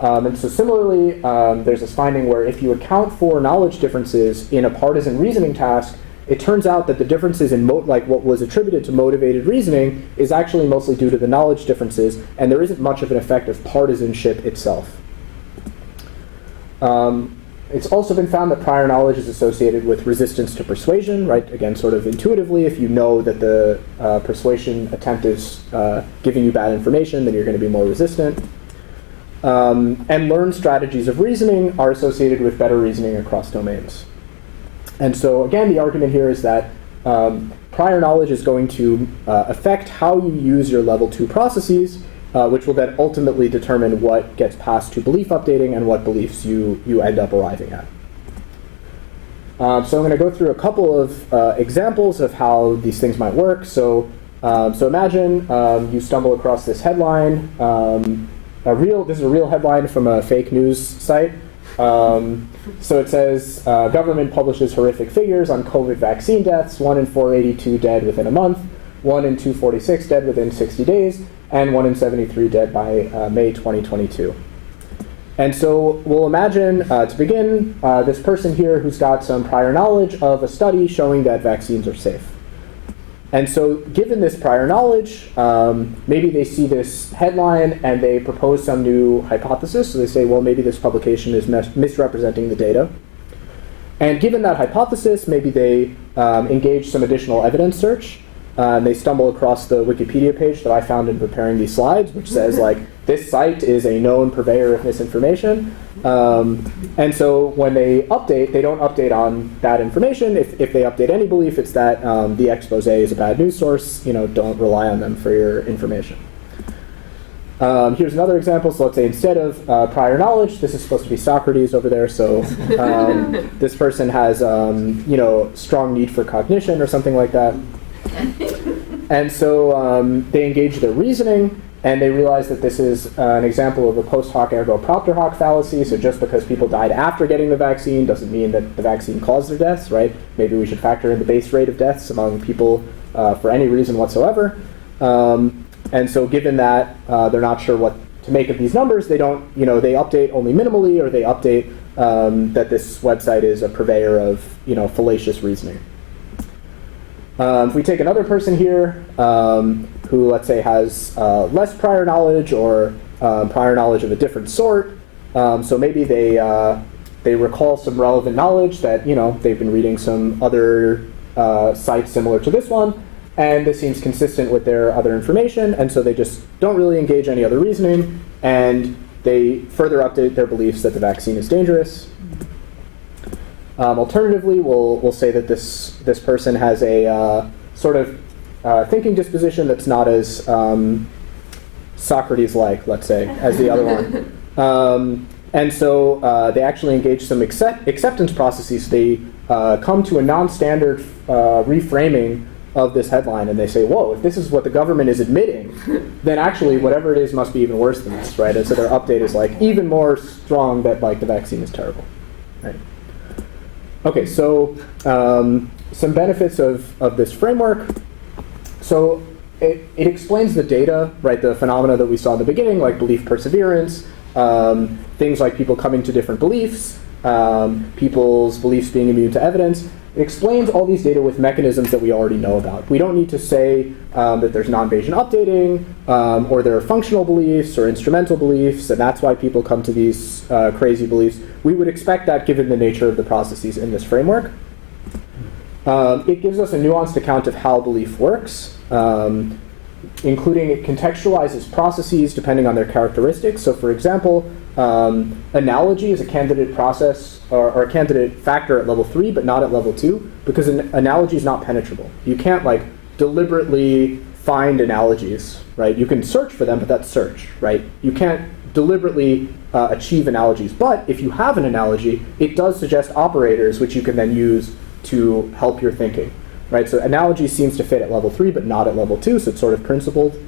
And so similarly, there's this finding where if you account for knowledge differences in a partisan reasoning task, it turns out that the differences in like what was attributed to motivated reasoning is actually mostly due to the knowledge differences, and there isn't much of an effect of partisanship itself. It's also been found that prior knowledge is associated with resistance to persuasion, right? Again, sort of intuitively, if you know that the persuasion attempt is giving you bad information, then you're going to be more resistant. And learned strategies of reasoning are associated with better reasoning across domains. And so again, the argument here is that prior knowledge is going to affect how you use your level 2 processes, which will then ultimately determine what gets passed to belief updating and what beliefs you end up arriving at. So I'm going to go through a couple of examples of how these things might work. So imagine you stumble across this headline. This is a real headline from a fake news site. So it says, government publishes horrific figures on COVID vaccine deaths, 1 in 482 dead within a month, 1 in 246 dead within 60 days, and 1 in 73 dead by May 2022. And so we'll imagine, to begin, this person here who's got some prior knowledge of a study showing that vaccines are safe. And so given this prior knowledge, maybe they see this headline and they propose some new hypothesis. So they say, well, maybe this publication is misrepresenting the data. And given that hypothesis, maybe they engage some additional evidence search. And they stumble across the Wikipedia page that I found in preparing these slides, which says, like, this site is a known purveyor of misinformation. And so when they update, they don't update on that information. If they update any belief, it's that the expose is a bad news source. Don't rely on them for your information. Here's another example. So let's say instead of prior knowledge, this is supposed to be Socrates over there. So this person has strong need for cognition or something like that. And so they engage their reasoning, and they realize that this is an example of a post hoc ergo propter hoc fallacy. So just because people died after getting the vaccine doesn't mean that the vaccine caused their deaths, right? Maybe we should factor in the base rate of deaths among people for any reason whatsoever. And so given that they're not sure what to make of these numbers, they don't, they update only minimally, or they update that this website is a purveyor of, fallacious reasoning. If we take another person here who, let's say, has less prior knowledge or prior knowledge of a different sort, so maybe they recall some relevant knowledge that they've been reading some other sites similar to this one, and this seems consistent with their other information, and so they just don't really engage any other reasoning, and they further update their beliefs that the vaccine is dangerous. Alternatively, we'll say that this person has a sort of thinking disposition that's not as Socrates-like, let's say, as the other one. And so they actually engage some acceptance processes. They come to a non-standard reframing of this headline, and they say, whoa, if this is what the government is admitting, then actually whatever it is must be even worse than this, right? And so their update is like even more strong that like the vaccine is terrible, right? Okay, so some benefits of this framework. So it explains the data, right? The phenomena that we saw in the beginning, like belief perseverance, things like people coming to different beliefs, people's beliefs being immune to evidence. It explains all these data with mechanisms that we already know about. We don't need to say that there's non-Bayesian updating, or there are functional beliefs or instrumental beliefs, and that's why people come to these crazy beliefs. We would expect that given the nature of the processes in this framework. It gives us a nuanced account of how belief works. including it contextualizes processes depending on their characteristics. So for example, analogy is a candidate process or a candidate factor at level 3, but not at level 2, because an analogy is not penetrable. You can't like deliberately find analogies, right? You can search for them, but that's search, right? You can't deliberately achieve analogies. But if you have an analogy, it does suggest operators which you can then use to help your thinking, right? So analogy seems to fit at level 3, but not at level 2, so it's sort of principled.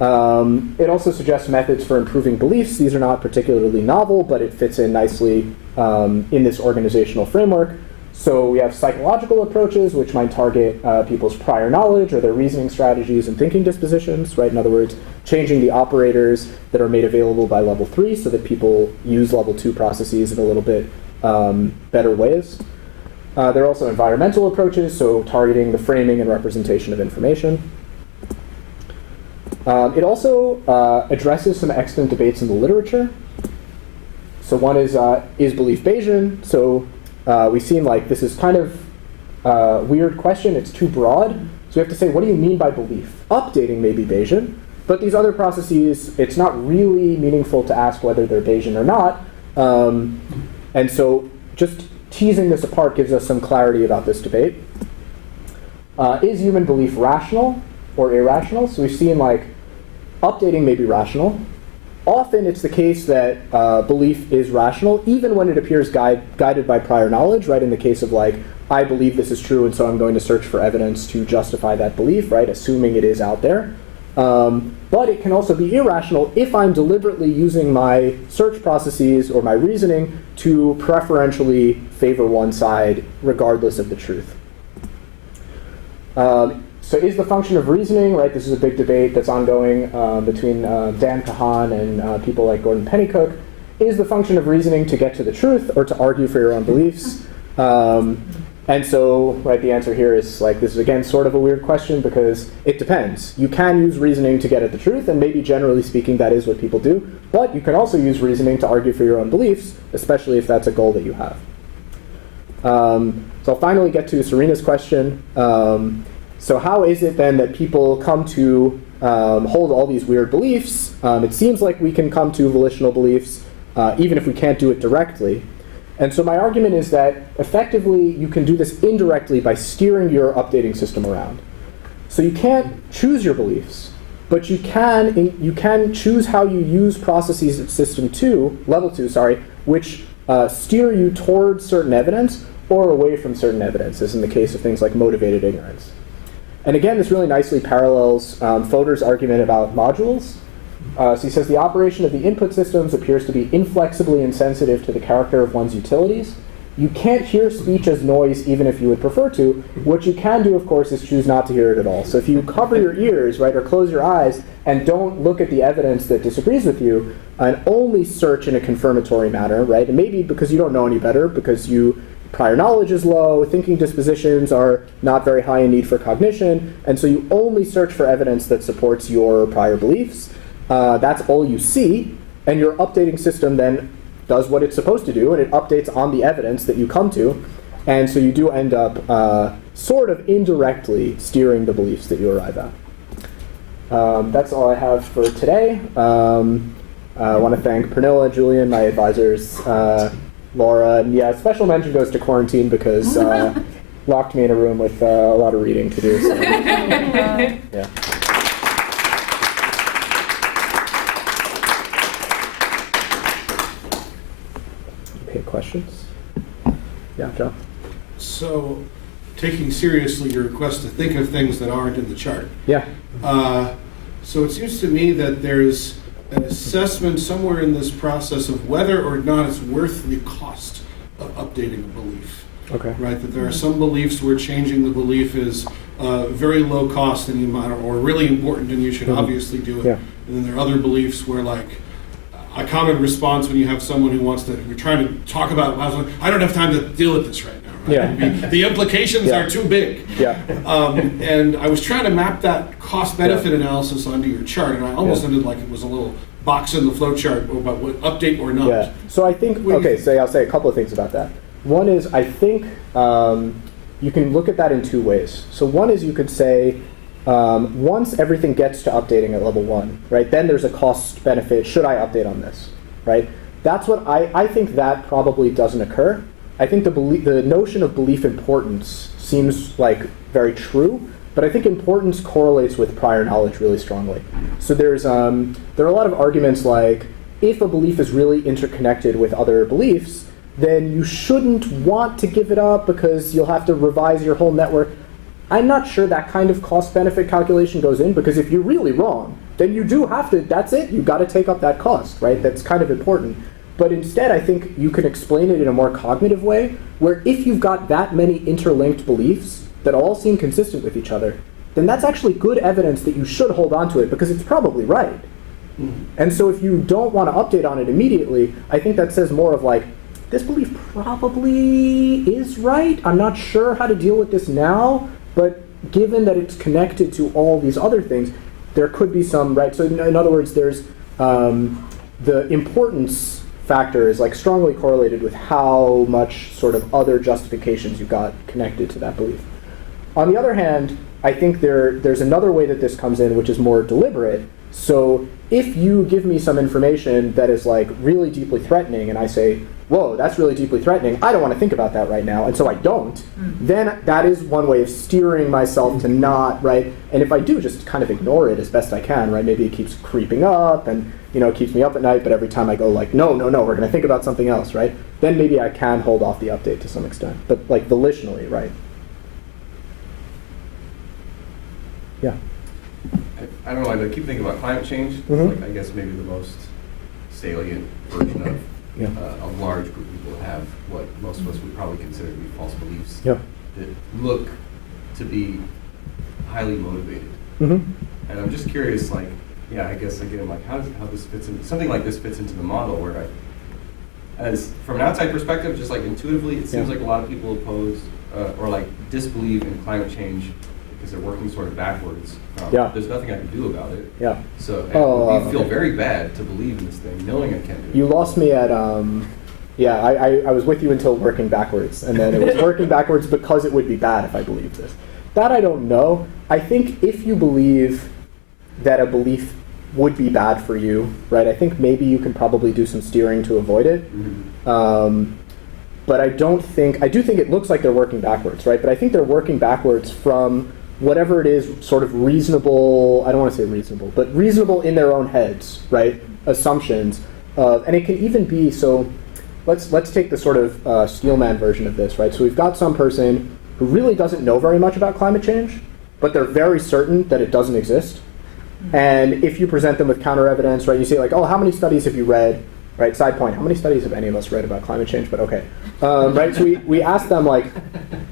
It also suggests methods for improving beliefs. These are not particularly novel, but it fits in nicely in this organizational framework. So we have psychological approaches, which might target people's prior knowledge or their reasoning strategies and thinking dispositions, right? In other words, changing the operators that are made available by level 3 so that people use level 2 processes in a little bit better ways. There are also environmental approaches, so targeting the framing and representation of information. It also addresses some extant debates in the literature. So one is belief Bayesian? So we seem like this is kind of a weird question. It's too broad. So we have to say, what do you mean by belief? Updating may be Bayesian, but these other processes, it's not really meaningful to ask whether they're Bayesian or not. And so just teasing this apart gives us some clarity about this debate. Is human belief rational or irrational? So we've seen like updating may be rational. Often it's the case that belief is rational, even when it appears guided by prior knowledge, right? In the case of like, I believe this is true, and so I'm going to search for evidence to justify that belief, right? Assuming it is out there. But it can also be irrational if I'm deliberately using my search processes or my reasoning to preferentially favor one side regardless of the truth. So is the function of reasoning, right? This is a big debate that's ongoing between Dan Kahan and people like Gordon Pennycook. Is the function of reasoning to get to the truth or to argue for your own beliefs? And so, right, the answer here is like, this is again sort of a weird question because it depends. You can use reasoning to get at the truth, and maybe generally speaking that is what people do, but you can also use reasoning to argue for your own beliefs, especially if that's a goal that you have. So I'll finally get to Serena's question. So how is it then that people come to hold all these weird beliefs? It seems like we can come to volitional beliefs even if we can't do it directly. And so my argument is that effectively you can do this indirectly by steering your updating system around. So you can't choose your beliefs, but you can choose how you use processes at level 2, which steer you towards certain evidence or away from certain evidence, as in the case of things like motivated ignorance. And again, this really nicely parallels Fodor's argument about modules. So he says the operation of the input systems appears to be inflexibly insensitive to the character of one's utilities. You can't hear speech as noise even if you would prefer to. What you can do, of course, is choose not to hear it at all. So if you cover your ears, right, or close your eyes and don't look at the evidence that disagrees with you and only search in a confirmatory manner, right, and maybe because you don't know any better, because prior knowledge is low, thinking dispositions are not very high in need for cognition, and so you only search for evidence that supports your prior beliefs. That's all you see, and your updating system then does what it's supposed to do, and it updates on the evidence that you come to, and so you do end up sort of indirectly steering the beliefs that you arrive at. That's all I have for today. I want to thank Pernilla, Julian, my advisors, Laura, and yeah, special mention goes to quarantine because locked me in a room with a lot of reading to do. So, yeah. Okay, questions? Yeah, John? So, taking seriously your request to think of things that aren't in the chart. Yeah. So it seems to me that there's an assessment somewhere in this process of whether or not it's worth the cost of updating a belief. Okay. Right, that there are some beliefs where changing the belief is very low cost and or really important and you should obviously do it. Yeah. And then there are other beliefs where like a common response when you have someone who wants to, you're trying to talk about, I don't have time to deal with this right now. Right? Yeah. The implications are too big. Yeah. And I was trying to map that cost-benefit analysis onto your chart, and I almost ended like it was a little box in the flow chart about what update or not. Yeah. So I think, so I'll say a couple of things about that. One is, I think you can look at that in two ways. So one is you could say, Once everything gets to updating at level 1, right, then there's a cost benefit. Should I update on this, right? That's what I think that probably doesn't occur. I think the notion of belief importance seems like very true, but I think importance correlates with prior knowledge really strongly. So there are a lot of arguments like, if a belief is really interconnected with other beliefs, then you shouldn't want to give it up because you'll have to revise your whole network. I'm not sure that kind of cost-benefit calculation goes in, because if you're really wrong, then you do have to, that's it, you've got to take up that cost, right? That's kind of important. But instead, I think you can explain it in a more cognitive way, where if you've got that many interlinked beliefs that all seem consistent with each other, then that's actually good evidence that you should hold on to it, because it's probably right. And so if you don't want to update on it immediately, I think that says more of like, this belief probably is right. I'm not sure how to deal with this now, but given that it's connected to all these other things, there could be some, right? So in other words, there's the importance factor is like strongly correlated with how much sort of other justifications you've got connected to that belief. On the other hand, I think there's another way that this comes in, which is more deliberate. So if you give me some information that is like really deeply threatening, and I say, whoa, that's really deeply threatening, I don't want to think about that right now, and so I don't, then that is one way of steering myself to not, right? And if I do just kind of ignore it as best I can, right? Maybe it keeps creeping up and, you know, it keeps me up at night, but every time I go like, no, we're going to think about something else, right? Then maybe I can hold off the update to some extent, but like volitionally, right? Yeah. I don't know, I keep thinking about climate change. Like, I guess maybe the most salient version of a large group of people have what most of us would probably consider to be false beliefs that look to be highly motivated. And I'm just curious, like, I guess again, like, how this fits in, something like this fits into the model where as from an outside perspective, just like intuitively, it seems like a lot of people oppose or like disbelieve in climate change because they're working sort of backwards. There's nothing I can do about it. So you feel very bad to believe in this thing, knowing I can't do it. You lost me at, I was with you until working backwards, and then it was working backwards because it would be bad if I believed this. That I don't know. I think if you believe that a belief would be bad for you, right, I think maybe you can probably do some steering to avoid it. But I do think it looks like they're working backwards, right? But I think they're working backwards from whatever it is, sort of reasonable, I don't want to say reasonable, but reasonable in their own heads, right? Assumptions. And it can even be, so let's take the sort of Steelman version of this, right? So we've got some person who really doesn't know very much about climate change, but they're very certain that it doesn't exist. And if you present them with counter evidence, right, you say like, oh, how many studies have you read? Right, side point, how many studies have any of us read about climate change? But okay. Right, so we ask them like,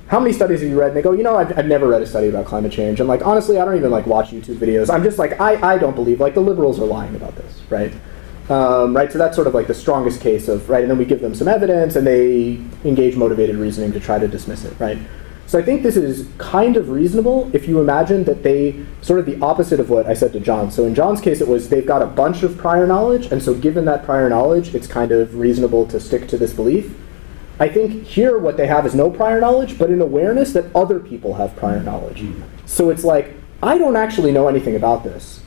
how many studies have you read? And they go, you know, I've never read a study about climate change. And like, honestly, I don't even like watch YouTube videos. I'm just like, I don't believe, like the liberals are lying about this, right? Right, so that's sort of like the strongest case of, right, and then we give them some evidence and they engage motivated reasoning to try to dismiss it, right? So I think this is kind of reasonable if you imagine that they, sort of the opposite of what I said to John. So in John's case, it was they've got a bunch of prior knowledge, and so given that prior knowledge, it's kind of reasonable to stick to this belief. I think here what they have is no prior knowledge, but an awareness that other people have prior knowledge. So it's like, I don't actually know anything about this.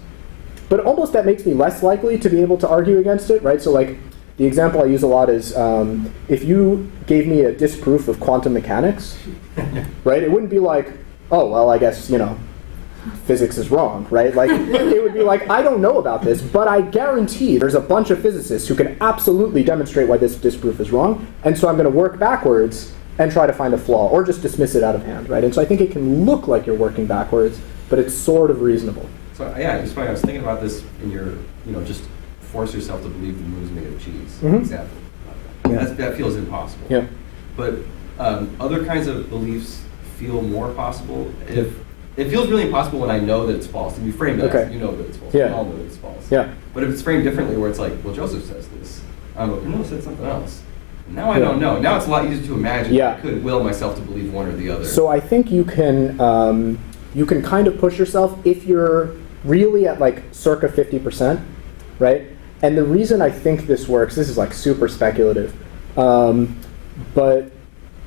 But almost that makes me less likely to be able to argue against it, right? So like, the example I use a lot is if you gave me a disproof of quantum mechanics, right? It wouldn't be like, oh, well, I guess, you know, physics is wrong, right? Like, it would be like, I don't know about this, but I guarantee there's a bunch of physicists who can absolutely demonstrate why this disproof is wrong, and so I'm going to work backwards and try to find a flaw, or just dismiss it out of hand, right? And so I think it can look like you're working backwards, but it's sort of reasonable. So yeah, just funny, I was thinking about this in your, you know, just force yourself to believe the moon is made of cheese, example. That feels impossible. But other kinds of beliefs feel more possible. If it feels really impossible when I know that it's false, and you frame it as you know that it's false. We all know that it's false. But if it's framed differently, where it's like, well, Joseph says this, no, said something else. Now I don't know. Now it's a lot easier to imagine that I could will myself to believe one or the other. So I think you can kind of push yourself if you're really at like circa 50%, right? And the reason I think this works, this is like super speculative, but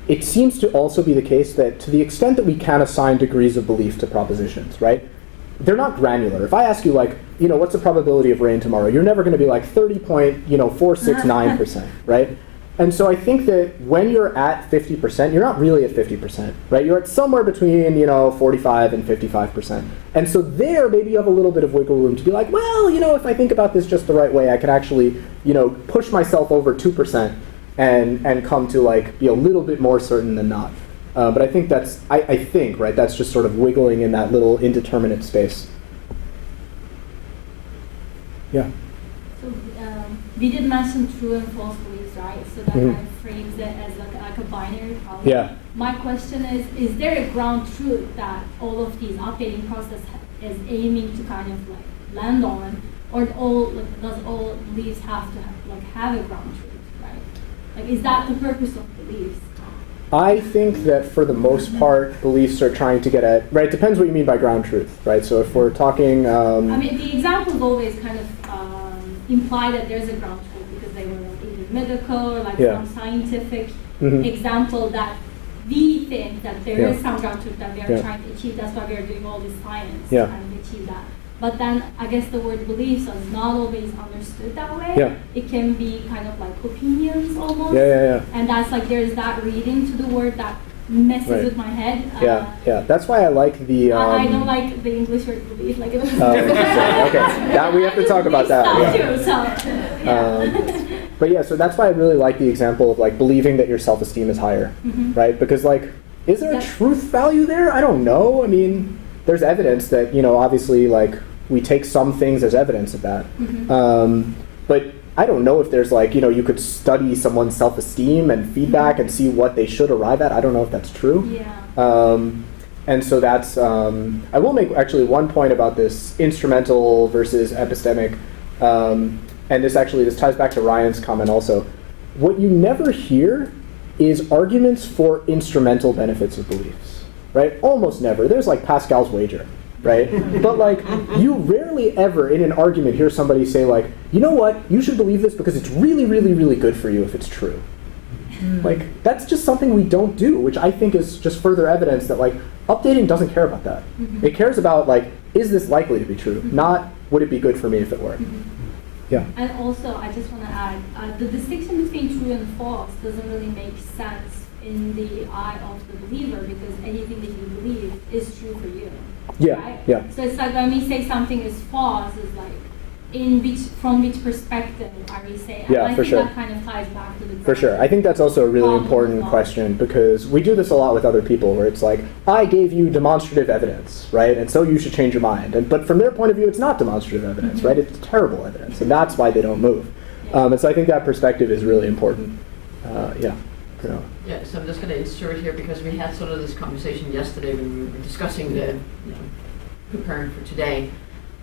it seems to also be the case that to the extent that we can assign degrees of belief to propositions, right? they're not granular. If I ask you, like, what's the probability of rain tomorrow, you're never going to be like 30.469%, right? And so I think that when you're at 50%, you're not really at 50%, right? You're at somewhere between 45 and 55%. And so there, maybe you have a little bit of wiggle room to be like, well, if I think about this just the right way, I can actually, push myself over 2% and come to like be a little bit more certain than not. But I think that's, I think, right, that's just sort of wiggling in that little indeterminate space. Yeah. So we did mention true and false beliefs, right? So that kind of frames it as like a binary problem. Yeah. My question is there a ground truth that all of these updating process is aiming to kind of like land on, or does all beliefs have to have a ground truth, right? Like, is that the purpose of beliefs? I think that for the most part, beliefs are trying to get at, right, it depends what you mean by ground truth, right? So if we're talking... I mean, the examples always kind of imply that there's a ground truth because they were either medical or like some scientific example that we think that there is some ground truth that we are trying to achieve. That's why we are doing all this science to kind of achieve that. But then I guess the word beliefs is not always understood that way. Yeah. It can be kind of like opinions almost. And that's like there's that reading to the word that messes with my head. That's why I like the... I don't like the English word belief. Like it was okay, that we have to talk about that. But yeah, so that's why I really like the example of like believing that your self-esteem is higher, right? Because like, is there a truth value there? I don't know. I mean, there's evidence that, obviously like we take some things as evidence of that. But I don't know if there's like, you could study someone's self-esteem and feedback and see what they should arrive at. I don't know if that's true. And so that's, I will make actually one point about this instrumental versus epistemic. And this ties back to Ryan's comment also. What you never hear is arguments for instrumental benefits of beliefs, right? Almost never. There's like Pascal's wager, right? But like, you rarely ever in an argument hear somebody say like, you know what, you should believe this because it's really, really, really good for you if it's true. Like, that's just something we don't do, which I think is just further evidence that like, updating doesn't care about that. It cares about like, is this likely to be true? Not, would it be good for me if it were? Yeah. And also, I just want to add, the distinction between true and false doesn't really make sense in the eye of the believer because anything that you believe is true for you. Right? So it's like when we say something is false, it's like from which perspective are we saying? Yeah, and I for think sure. that kind of ties back to the For sure. I think that's also a really important question because we do this a lot with other people where it's like, I gave you demonstrative evidence, right? And so you should change your mind. But from their point of view, it's not demonstrative evidence, right? It's terrible evidence. And that's why they don't move. And so I think that perspective is really important. Yeah, so I'm just going to insert here because we had sort of this conversation yesterday when we were discussing preparing for today.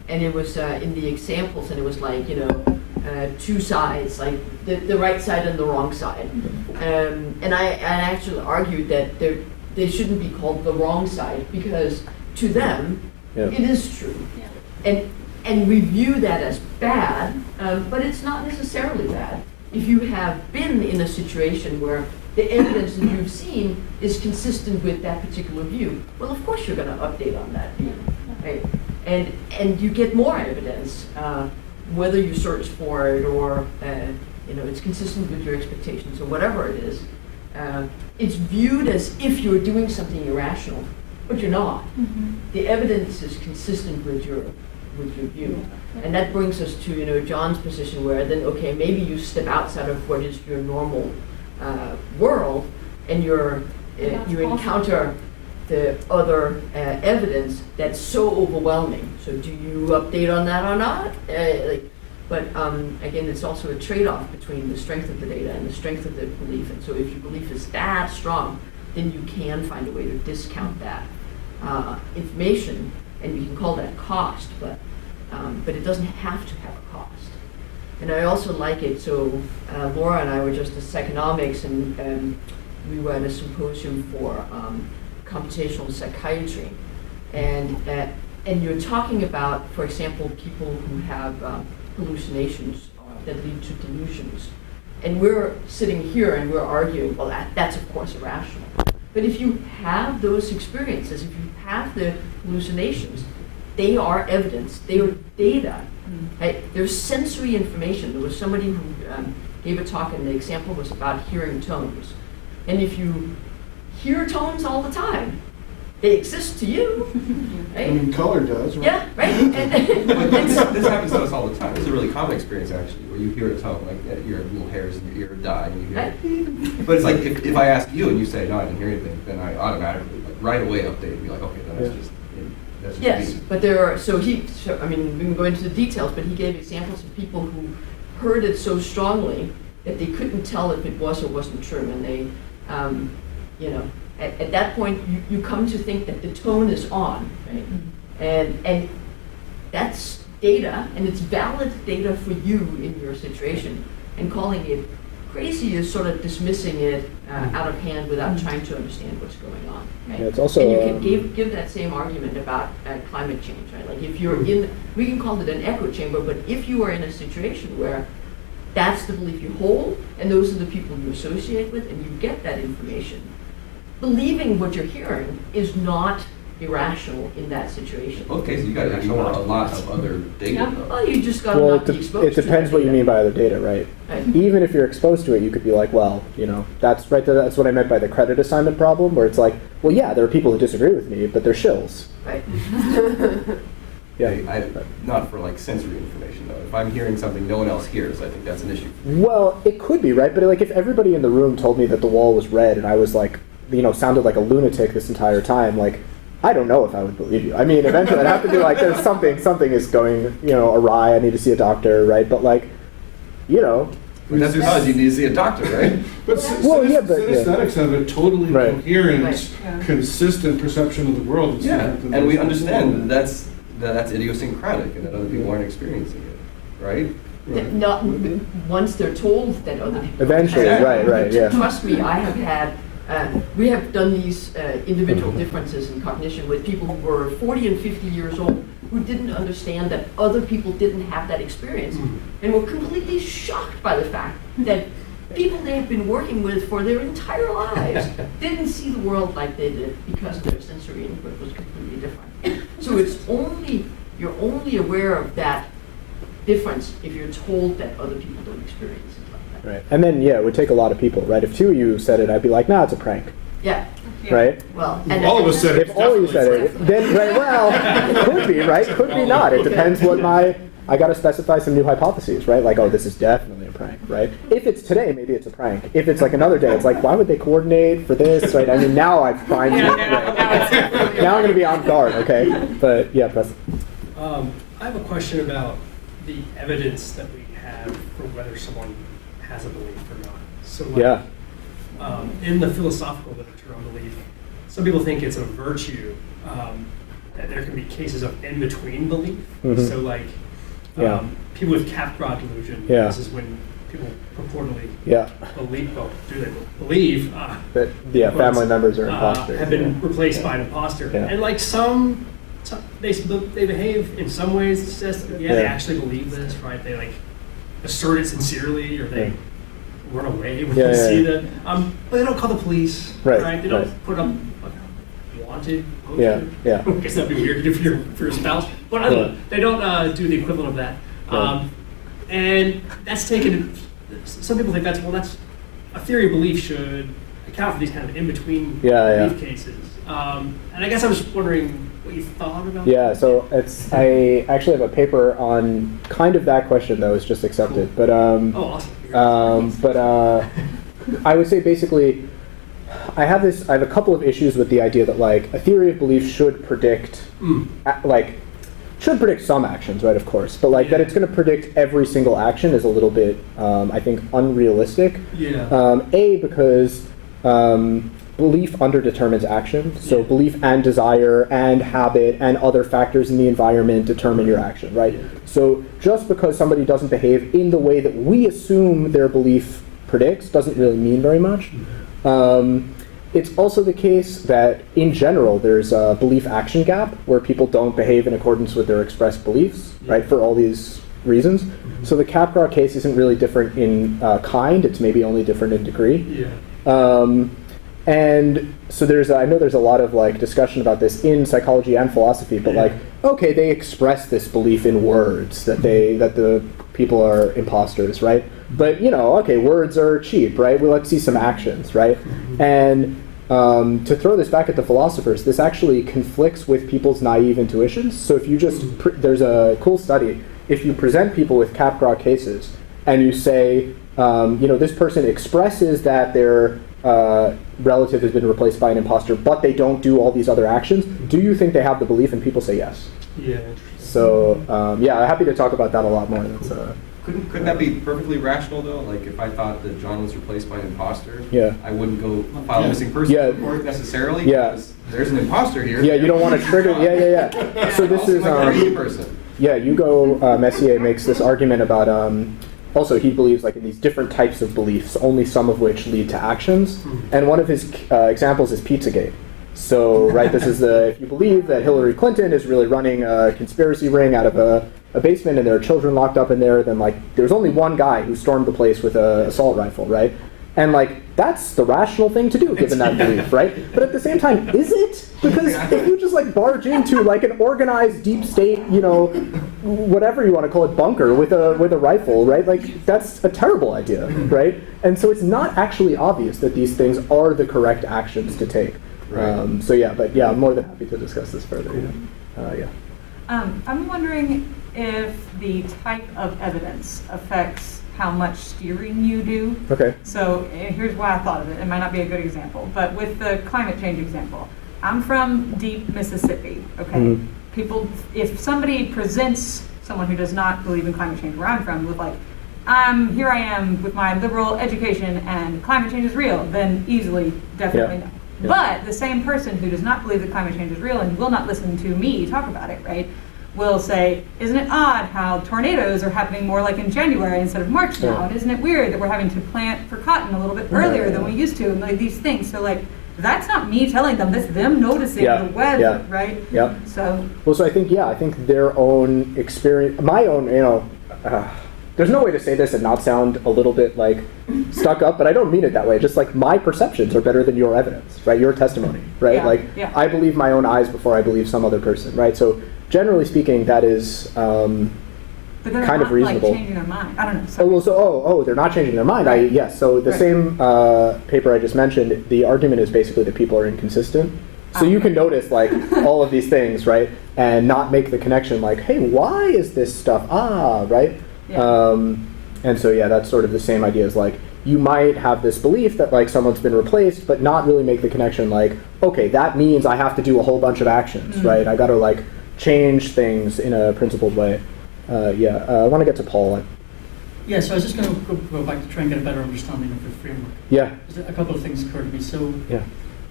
And it was in the examples, and it was like, two sides, like the right side and the wrong side. And I actually argued that they shouldn't be called the wrong side because to them, it is true. And we view that as bad, but it's not necessarily bad. If you have been in a situation where the evidence that you've seen is consistent with that particular view, well, of course you're going to update on that view, right? And you get more evidence, whether you search for it or it's consistent with your expectations or whatever it is. It's viewed as if you're doing something irrational, but you're not. The evidence is consistent with your view, and that brings us to John's position where then maybe you step outside of what is your normal world, and you encounter the other evidence that's so overwhelming. So do you update on that or not? But again, it's also a trade-off between the strength of the data and the strength of the belief. And so if your belief is that strong, then you can find a way to discount that information, and we can call that cost, but it doesn't have to have a cost. And I also like it, so Laura and I were just at Psychonomics, and we were at a symposium for computational psychiatry, and you're talking about, for example, people who have hallucinations that lead to delusions, and we're sitting here and we're arguing, well, that's of course irrational. But if you have those experiences, if you have the hallucinations, they are evidence, they are data, right? There's sensory information. There was somebody who gave a talk, and the example was about hearing tones. And if you hear tones all the time, they exist to you, right? I mean, color does, right? Yeah, right? But this happens to us all the time. It's a really common experience, actually, where you hear a tone, like your little hairs in your ear die, and you hear it. But it's like, if I ask you and you say, no, I didn't hear anything, then I automatically, like, right away update and be like, okay, then that's just Yes, me. but there are, I mean, we can go into the details, but he gave examples of people who heard it so strongly that they couldn't tell if it was or wasn't true, and they, you know, at that point, you come to think that the tone is on, right? And that's data, and it's valid data for you in your situation. And calling it crazy is sort of dismissing it out of hand without trying to understand what's going on, right? Yeah, it's also, and you can give that same argument about climate change, right? Like if you're in, we can call it an echo chamber, but if you are in a situation where that's the belief you hold, and those are the people you associate with, and you get that information, believing what you're hearing is not irrational in that situation. Okay, so you got to ignore a lot of other data. Yeah. Though. Well, you just got to well, not be exposed it depends to what you mean by other data, right? Right. Even if you're exposed to it, you could be like, well, you know, that's right. That's what I meant by the credit assignment problem, where it's like, well, yeah, there are people who disagree with me, but they're shills. Right. Yeah. Not for like sensory information though. If I'm hearing something no one else hears, I think that's an issue. Well, it could be, right? But like, if everybody in the room told me that the wall was red and I was like, you know, sounded like a lunatic this entire time, like, I don't know if I would believe you. I mean, eventually I'd have to be like, there's something is going, you know, awry. I need to see a doctor, right? But like, you know. But that's because you need to see a doctor, right? But synesthetics have a totally Right. coherent, Right. Yeah. consistent perception of the world. It's Yeah, different than and we most understand people. that's idiosyncratic and that other people aren't experiencing it, right? Right. Not once they're told that other people. Eventually, right, yeah. Trust me, I have had. We have done these individual differences in cognition with people who were 40 and 50 years old who didn't understand that other people didn't have that experience and were completely shocked by the fact that people they have been working with for their entire lives didn't see the world like they did because their sensory input was completely different. So you're only aware of that difference if you're told that other people don't experience it like that. Right. And then, yeah, it would take a lot of people, right? If two of you said it, I'd be like, nah, it's a prank, Yeah. right? Well, If all of us said it. If all of you said it, then, right, well, could be, right? Could be not. It depends what I got to specify some new hypotheses, right? Like, oh, this is definitely a prank, right? If it's today, maybe it's a prank. If it's like another day, it's like, why would they coordinate for this, right? I mean, now I've primed you. Right? Now I'm going to be on guard, okay? But, yeah, Preston. I have a question about the evidence that we have for whether someone has a belief or not. So, like, Yeah. In the philosophical literature on belief, some people think it's a virtue that there can be cases of in-between belief. Mhm. So, like, Yeah. people with Capgras delusion, Yeah. this is when people purportedly Yeah. believe, well, do they believe, That, yeah, family members are imposters. have been yeah. replaced by an imposter. Yeah. And like they behave in some ways as if, they Yeah. actually believe this, right? They like assert it sincerely, or they Yeah. run away when Yeah, they yeah, see yeah. the, but they don't call the police, Right, They don't right. put up a wanted poster. Yeah, yeah. I guess that'd be weird if you're for your spouse, but I don't know. Yeah. They don't do the equivalent of that. Yeah. And that's taken, some people think that's a theory of belief should account for these kind of in-between Yeah, belief cases. And I guess I was wondering what you thought about Yeah, that. so I actually have a paper on kind of that question that was just accepted. But Oh, awesome. I would say basically, I have a couple of issues with the idea that like a theory of belief should predict some actions, right? Of course, but like that it's going to predict every single action is a little bit, I think, unrealistic. Yeah. Because belief underdetermines action. So Yeah. belief and desire and habit and other factors in the environment determine your action, right? Yeah. So just because somebody doesn't behave in the way that we assume their belief predicts doesn't really mean very much. It's also the case that, in general, there's a belief-action gap where people don't behave in accordance with their expressed beliefs, right, for all these reasons. So the Capgras case isn't really different in kind, it's maybe only different in degree. Yeah. And so I know there's a lot of like discussion about this in psychology and philosophy, but like, okay, they express this belief in words that the people are imposters, right? But okay, words are cheap, right? Well, let's see some actions, right? And to throw this back at the philosophers, this actually conflicts with people's naive intuitions. So if you just, there's a cool study, if you present people with Capgras cases and you say, this person expresses that their relative has been replaced by an imposter, but they don't do all these other actions, do you think they have the belief? And people say yes. Yeah. So I'm happy to talk about that a lot more. That's, Couldn't that be perfectly rational though? Like if I thought that John was replaced by an imposter, I wouldn't go file a missing person report necessarily. Because there's an imposter here. Yeah, you don't want to trigger. Yeah. So this is person. Yeah, Hugo Messier makes this argument about. Also, he believes like in these different types of beliefs, only some of which lead to actions. And one of his examples is Pizzagate. So, right, this is if you believe that Hillary Clinton is really running a conspiracy ring out of a basement and there are children locked up in there, then like there's only one guy who stormed the place with an assault rifle, right? And like that's the rational thing to do given that belief, right? But at the same time, is it? Because if you just like barge into like an organized deep state, whatever you want to call it, bunker with a rifle, right? Like that's a terrible idea, right? And so it's not actually obvious that these things are the correct actions to take. Right. I'm more than happy to discuss this further. I'm wondering if the type of evidence affects how much steering you do. Okay. So here's why I thought of it. It might not be a good example, but with the climate change example, I'm from deep Mississippi, okay? People, if somebody presents someone who does not believe in climate change where I'm from with like, here I am with my liberal education and climate change is real, then easily, definitely no. But the same person who does not believe that climate change is real and will not listen to me talk about it, right, will say, isn't it odd how tornadoes are happening more like in January instead of March now? And isn't it weird that we're having to plant for cotton a little bit earlier than we used to? And like these things. So like, that's not me telling them, that's them noticing the weather, right? Yeah. So I think their own experience, my own, there's no way to say this and not sound a little bit like stuck up, but I don't mean it that way. Just like my perceptions are better than your evidence, right? Your testimony, right? I believe my own eyes before I believe some other person, right? So generally speaking, that is kind of reasonable. Like changing their mind. I don't know. They're not changing their mind. Right. Yes. So the same paper I just mentioned, the argument is basically that people are inconsistent. So you can notice like all of these things, right, and not make the connection like, hey, why is this stuff right? Yeah. And so that's sort of the same idea as like you might have this belief that like someone's been replaced, but not really make the connection like, okay, that means I have to do a whole bunch of actions, right? I got to like change things in a principled way. I want to get to Paul. Yeah, so I was just going to go back to try and get a better understanding of your framework. Yeah. A couple of things occurred to me. So,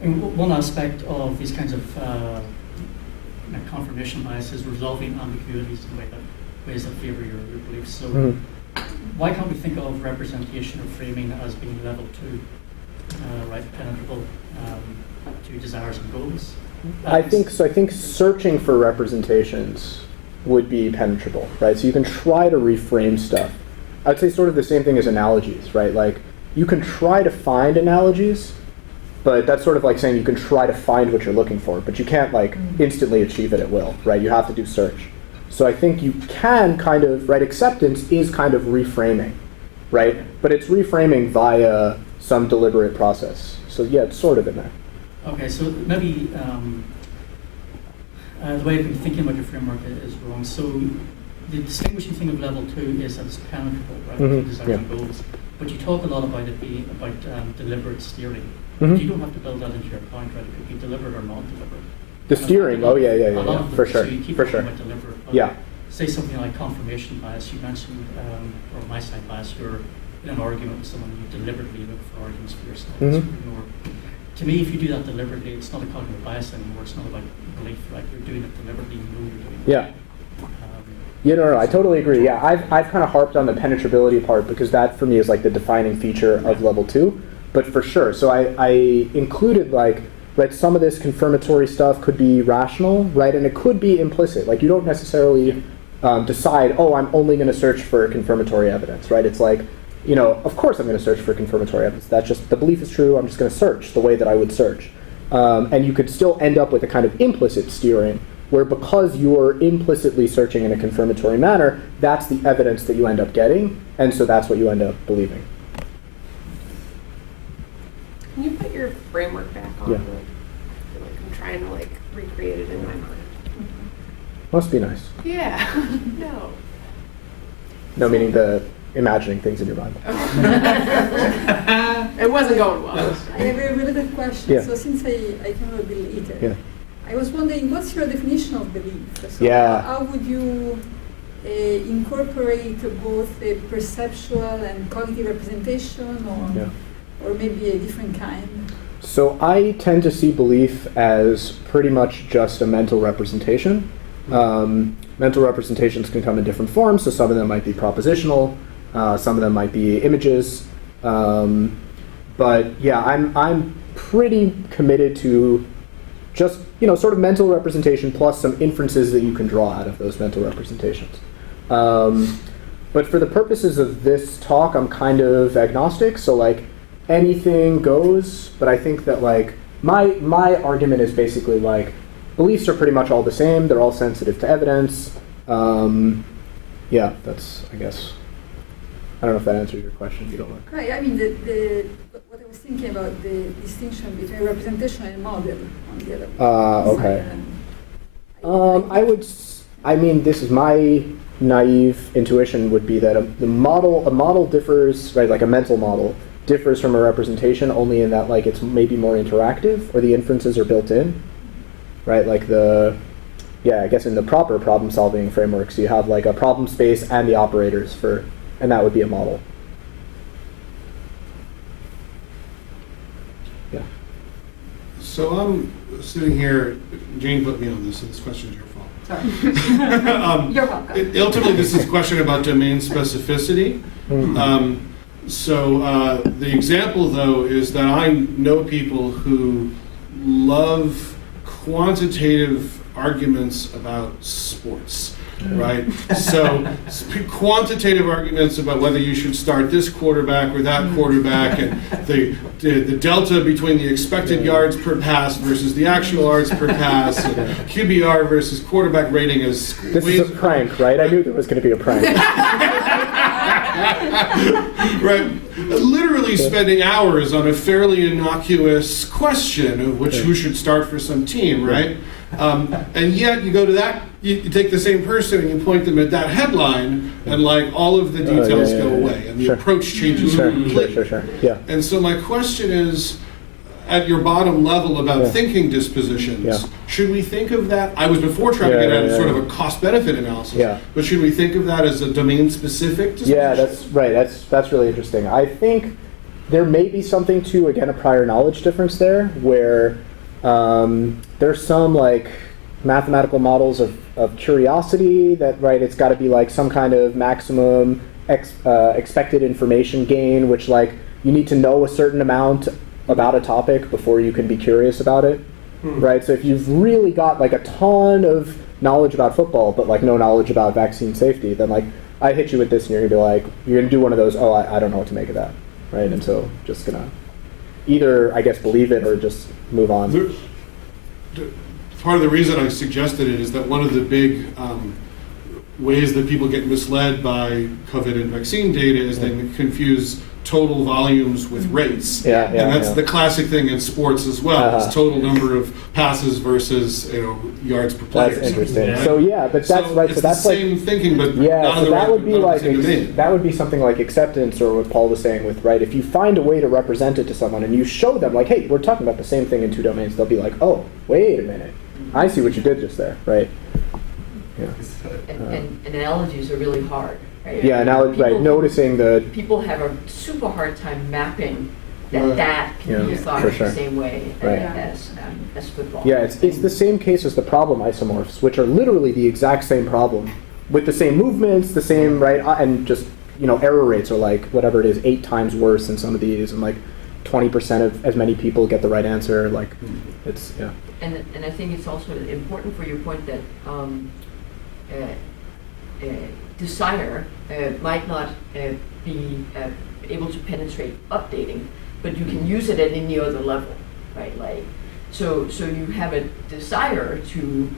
one aspect of these kinds of confirmation bias is resolving ambiguities in ways that favor your beliefs. So, why can't we think of representation or framing as being level 2, penetrable to desires and goals? I think searching for representations would be penetrable, right? So you can try to reframe stuff. I'd say sort of the same thing as analogies, right? Like you can try to find analogies, but that's sort of like saying you can try to find what you're looking for, but you can't like instantly achieve it at will, right? You have to do search. So I think you can kind of, right, acceptance is kind of reframing, right? But it's reframing via some deliberate process. So it's sort of in there. Okay, so maybe the way of thinking about your framework is wrong. So the distinguishing thing of level 2 is that it's penetrable, right? Desires and goals. But you talk a lot about it being about deliberate steering. You don't have to build that into your account, right? It could be deliberate or not deliberate. The steering, for sure. So you keep talking about deliberate. Say something like confirmation bias. You mentioned, or my side bias, you're in an argument with someone, you deliberately look for arguments for yourself. To me, if you do that deliberately, it's not a cognitive bias anymore. It's not about belief, right? You're doing it deliberately, you know you're doing it. I totally agree. Yeah, I've kind of harped on the penetrability part because that for me is like the defining feature of level 2. But for sure, so I included like, right, some of this confirmatory stuff could be rational, right, and it could be implicit. Like you don't necessarily decide, I'm only going to search for confirmatory evidence, right? It's like, you know, of course I'm going to search for confirmatory evidence. That's just, the belief is true, I'm just going to search the way that I would search. And you could still end up with a kind of implicit steering, where because you're implicitly searching in a confirmatory manner, that's the evidence that you end up getting, and so that's what you end up believing. Can you put your framework back on? Yeah. I'm trying to recreate it in my mind. Must be nice. Yeah. No. No, meaning the imagining things in your mind. It wasn't going well. I have a related question. Yeah. So since I cannot believe it, Yeah. I was wondering, what's your definition of belief? So Yeah. how would you incorporate both a perceptual and cognitive representation, or maybe a different kind? So I tend to see belief as pretty much just a mental representation. Mental representations can come in different forms, so some of them might be propositional, some of them might be images. But yeah, I'm pretty committed to just, sort of mental representation plus some inferences that you can draw out of those mental representations. But for the purposes of this talk, I'm kind of agnostic, so anything goes, but I think that my argument is basically beliefs are pretty much all the same, they're all sensitive to evidence. Yeah, that's, I guess, I don't know if that answers your question. You don't look. Right, I mean, what I was thinking about, the distinction between representation and model on the other okay. side. This is my naive intuition would be that a model differs, right, like a mental model, differs from a representation only in that it's maybe more interactive, or the inferences are built in, right? I guess in the proper problem solving frameworks, you have a problem space and the operators and that would be a model. Yeah. So I'm sitting here, Jane put me on this, so this question's your fault. Sorry. You're welcome. Ultimately, this is a question about domain specificity. So the example, though, is that I know people who love quantitative arguments about sports, right? So quantitative arguments about whether you should start this quarterback or that quarterback, and the delta between the expected yards per pass versus the actual yards per pass, and QBR versus quarterback rating is This is a prank, right? I knew there was going to be a prank. Right, literally spending hours on a fairly innocuous question of who should start for some team, right? And yet you go to that, you take the same person and you point them at that headline, and all of the details go away, and the approach changes completely. Sure. Yeah. And so my question is, at your bottom level about thinking dispositions, should we think of that? I was before trying to get at sort of a cost-benefit analysis, but should we think of that as a domain-specific disposition? Yeah, that's right. That's really interesting. I think there may be something to, again, a prior knowledge difference there, where there's some mathematical models of curiosity that, right, it's got to be some kind of maximum expected information gain, which you need to know a certain amount about a topic before you can be curious about it, right? So if you've really got a ton of knowledge about football, but no knowledge about vaccine safety, then I hit you with this and you're gonna be you're gonna do one of those, I don't know what to make of that, right? And so just gonna either, I guess, believe it or just move on. Part of the reason I suggested it is that one of the big ways that people get misled by COVID and vaccine data is they confuse total volumes with rates. And that's the classic thing in sports as well. It's total number of passes versus yards per player. That's interesting. Right? So but that's right. It's So that's the same thinking, but not so that would be domain. that would be something like acceptance, or what Paul was saying with, right, if you find a way to represent it to someone and you show them hey, we're talking about the same thing in two domains, they'll be oh, wait a minute, I see what you did just there, right? Yeah. And analogies are really hard. Right? Yeah, now right, noticing the people have a super hard time mapping that can be thought of the same way as football. Yeah, it's the same case as the problem isomorphs, which are literally the exact same problem, with the same movements, the same and just error rates are whatever it is, 8 times worse in some of these, and 20% of as many people get the right answer. It's And I think it's also important for your point that desire might not be able to penetrate updating, but you can use it at any other level, right? Like, so you have a desire to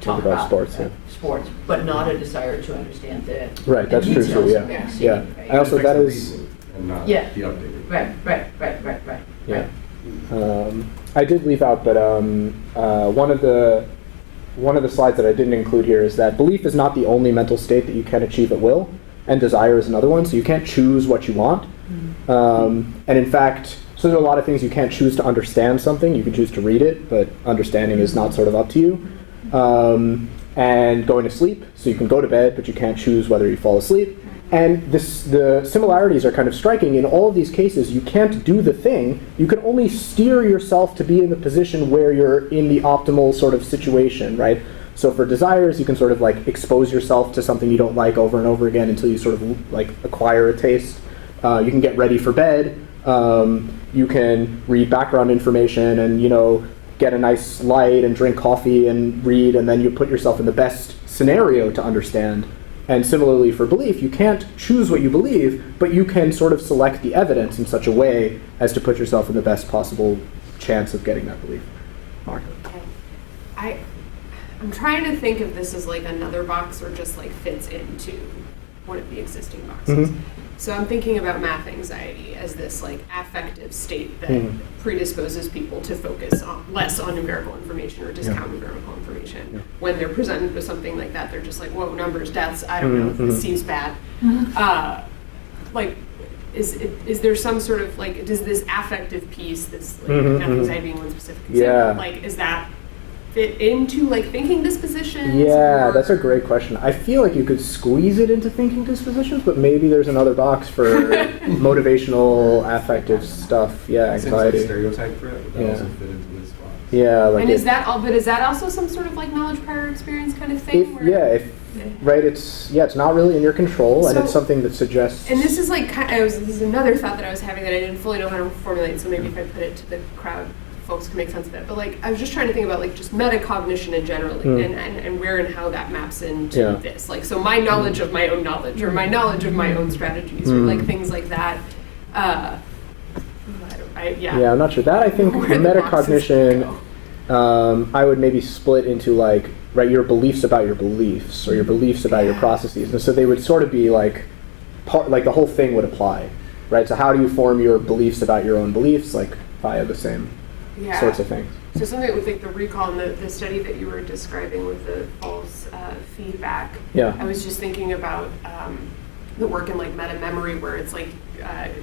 talk about sports, sports, but not a desire to understand the Right, that's true details too, of yeah. vaccine, Yeah. right? I also, that Affects is, the people and not Yeah. the updated. Right. yeah. I did leave out, but one of the slides that I didn't include here is that belief is not the only mental state that you can achieve at will, and desire is another one, so you can't choose what you want. And in fact, so there are a lot of things you can't choose to understand something. You can choose to read it, but understanding is not sort of up to you. And going to sleep, so you can go to bed, but you can't choose whether you fall asleep. And the similarities are kind of striking. In all of these cases, you can't do the thing. You can only steer yourself to be in the position where you're in the optimal sort of situation, right? So for desires, you can sort of like expose yourself to something you don't like over and over again until you sort of like acquire a taste. You can get ready for bed. You can read background information and, you know, get a nice light and drink coffee and read, and then you put yourself in the best scenario to understand. And similarly for belief, you can't choose what you believe, but you can sort of select the evidence in such a way as to put yourself in the best possible chance of getting that belief. Mark? Okay. I'm trying to think if this is like another box or just like fits into one of the existing boxes. Mm-hmm. So I'm thinking about math anxiety as this like affective state that predisposes people to focus less on numerical information or discount numerical information. Yeah. When they're presented with something like that, they're just like, whoa, numbers, deaths, I don't know, this seems bad. Like, is there some sort of like, does this affective piece, this like math anxiety being one specific example, like, is that fit into like thinking dispositions? Yeah, or? that's a great question. I feel like you could squeeze it into thinking dispositions, but maybe there's another box for motivational, affective stuff. Yeah, It seems like anxiety. a stereotype threat, but that Yeah. also fit into this box. Yeah, like And is that all? But is that also some sort of like knowledge prior experience kind of thing? right. It's not really in your control, and it's So- something that suggests. And this is like this is another thought that I was having that I didn't fully know how to formulate. So maybe if I put it to the crowd, folks can make sense of it. But like I was just trying to think about like just metacognition in general, and where and how that maps into this. Like so, my knowledge of my own knowledge, or my knowledge of my own strategies, or like things like that. Yeah, I'm not sure. That I think Where the boxes metacognition, go. I would maybe split into like your beliefs about your beliefs or your beliefs about your processes, and so they would sort of be like like the whole thing would apply, right? So how do you form your beliefs about your own beliefs, like via the same sorts of things? So something with like the recall and the study that you were describing with the false feedback. Yeah. I was just thinking about the work in like meta memory, where it's like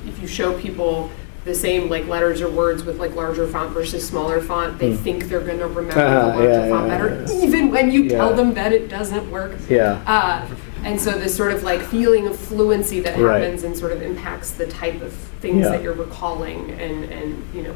if you show people the same like letters or words with like larger font versus smaller font, they think they're going to remember the larger font better, even when you tell them that it doesn't work. Yeah. And so this sort of like feeling of fluency that happens and sort of impacts the type of things that you're recalling, and you know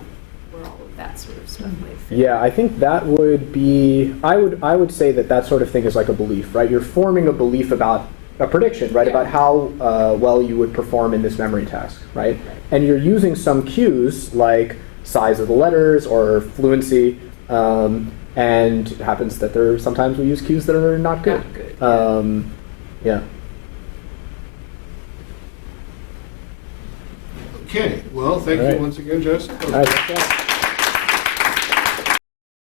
where all of that sort of stuff might fit. Yeah, I think that would be. I would say that sort of thing is like a belief, right? You're forming a belief about a prediction, right? About how well you would perform in this memory task, right? And you're using some cues like size of the letters or fluency, and it happens that sometimes we use cues that are not good. Yeah. Okay, well, thank you once again, Joseph. All right,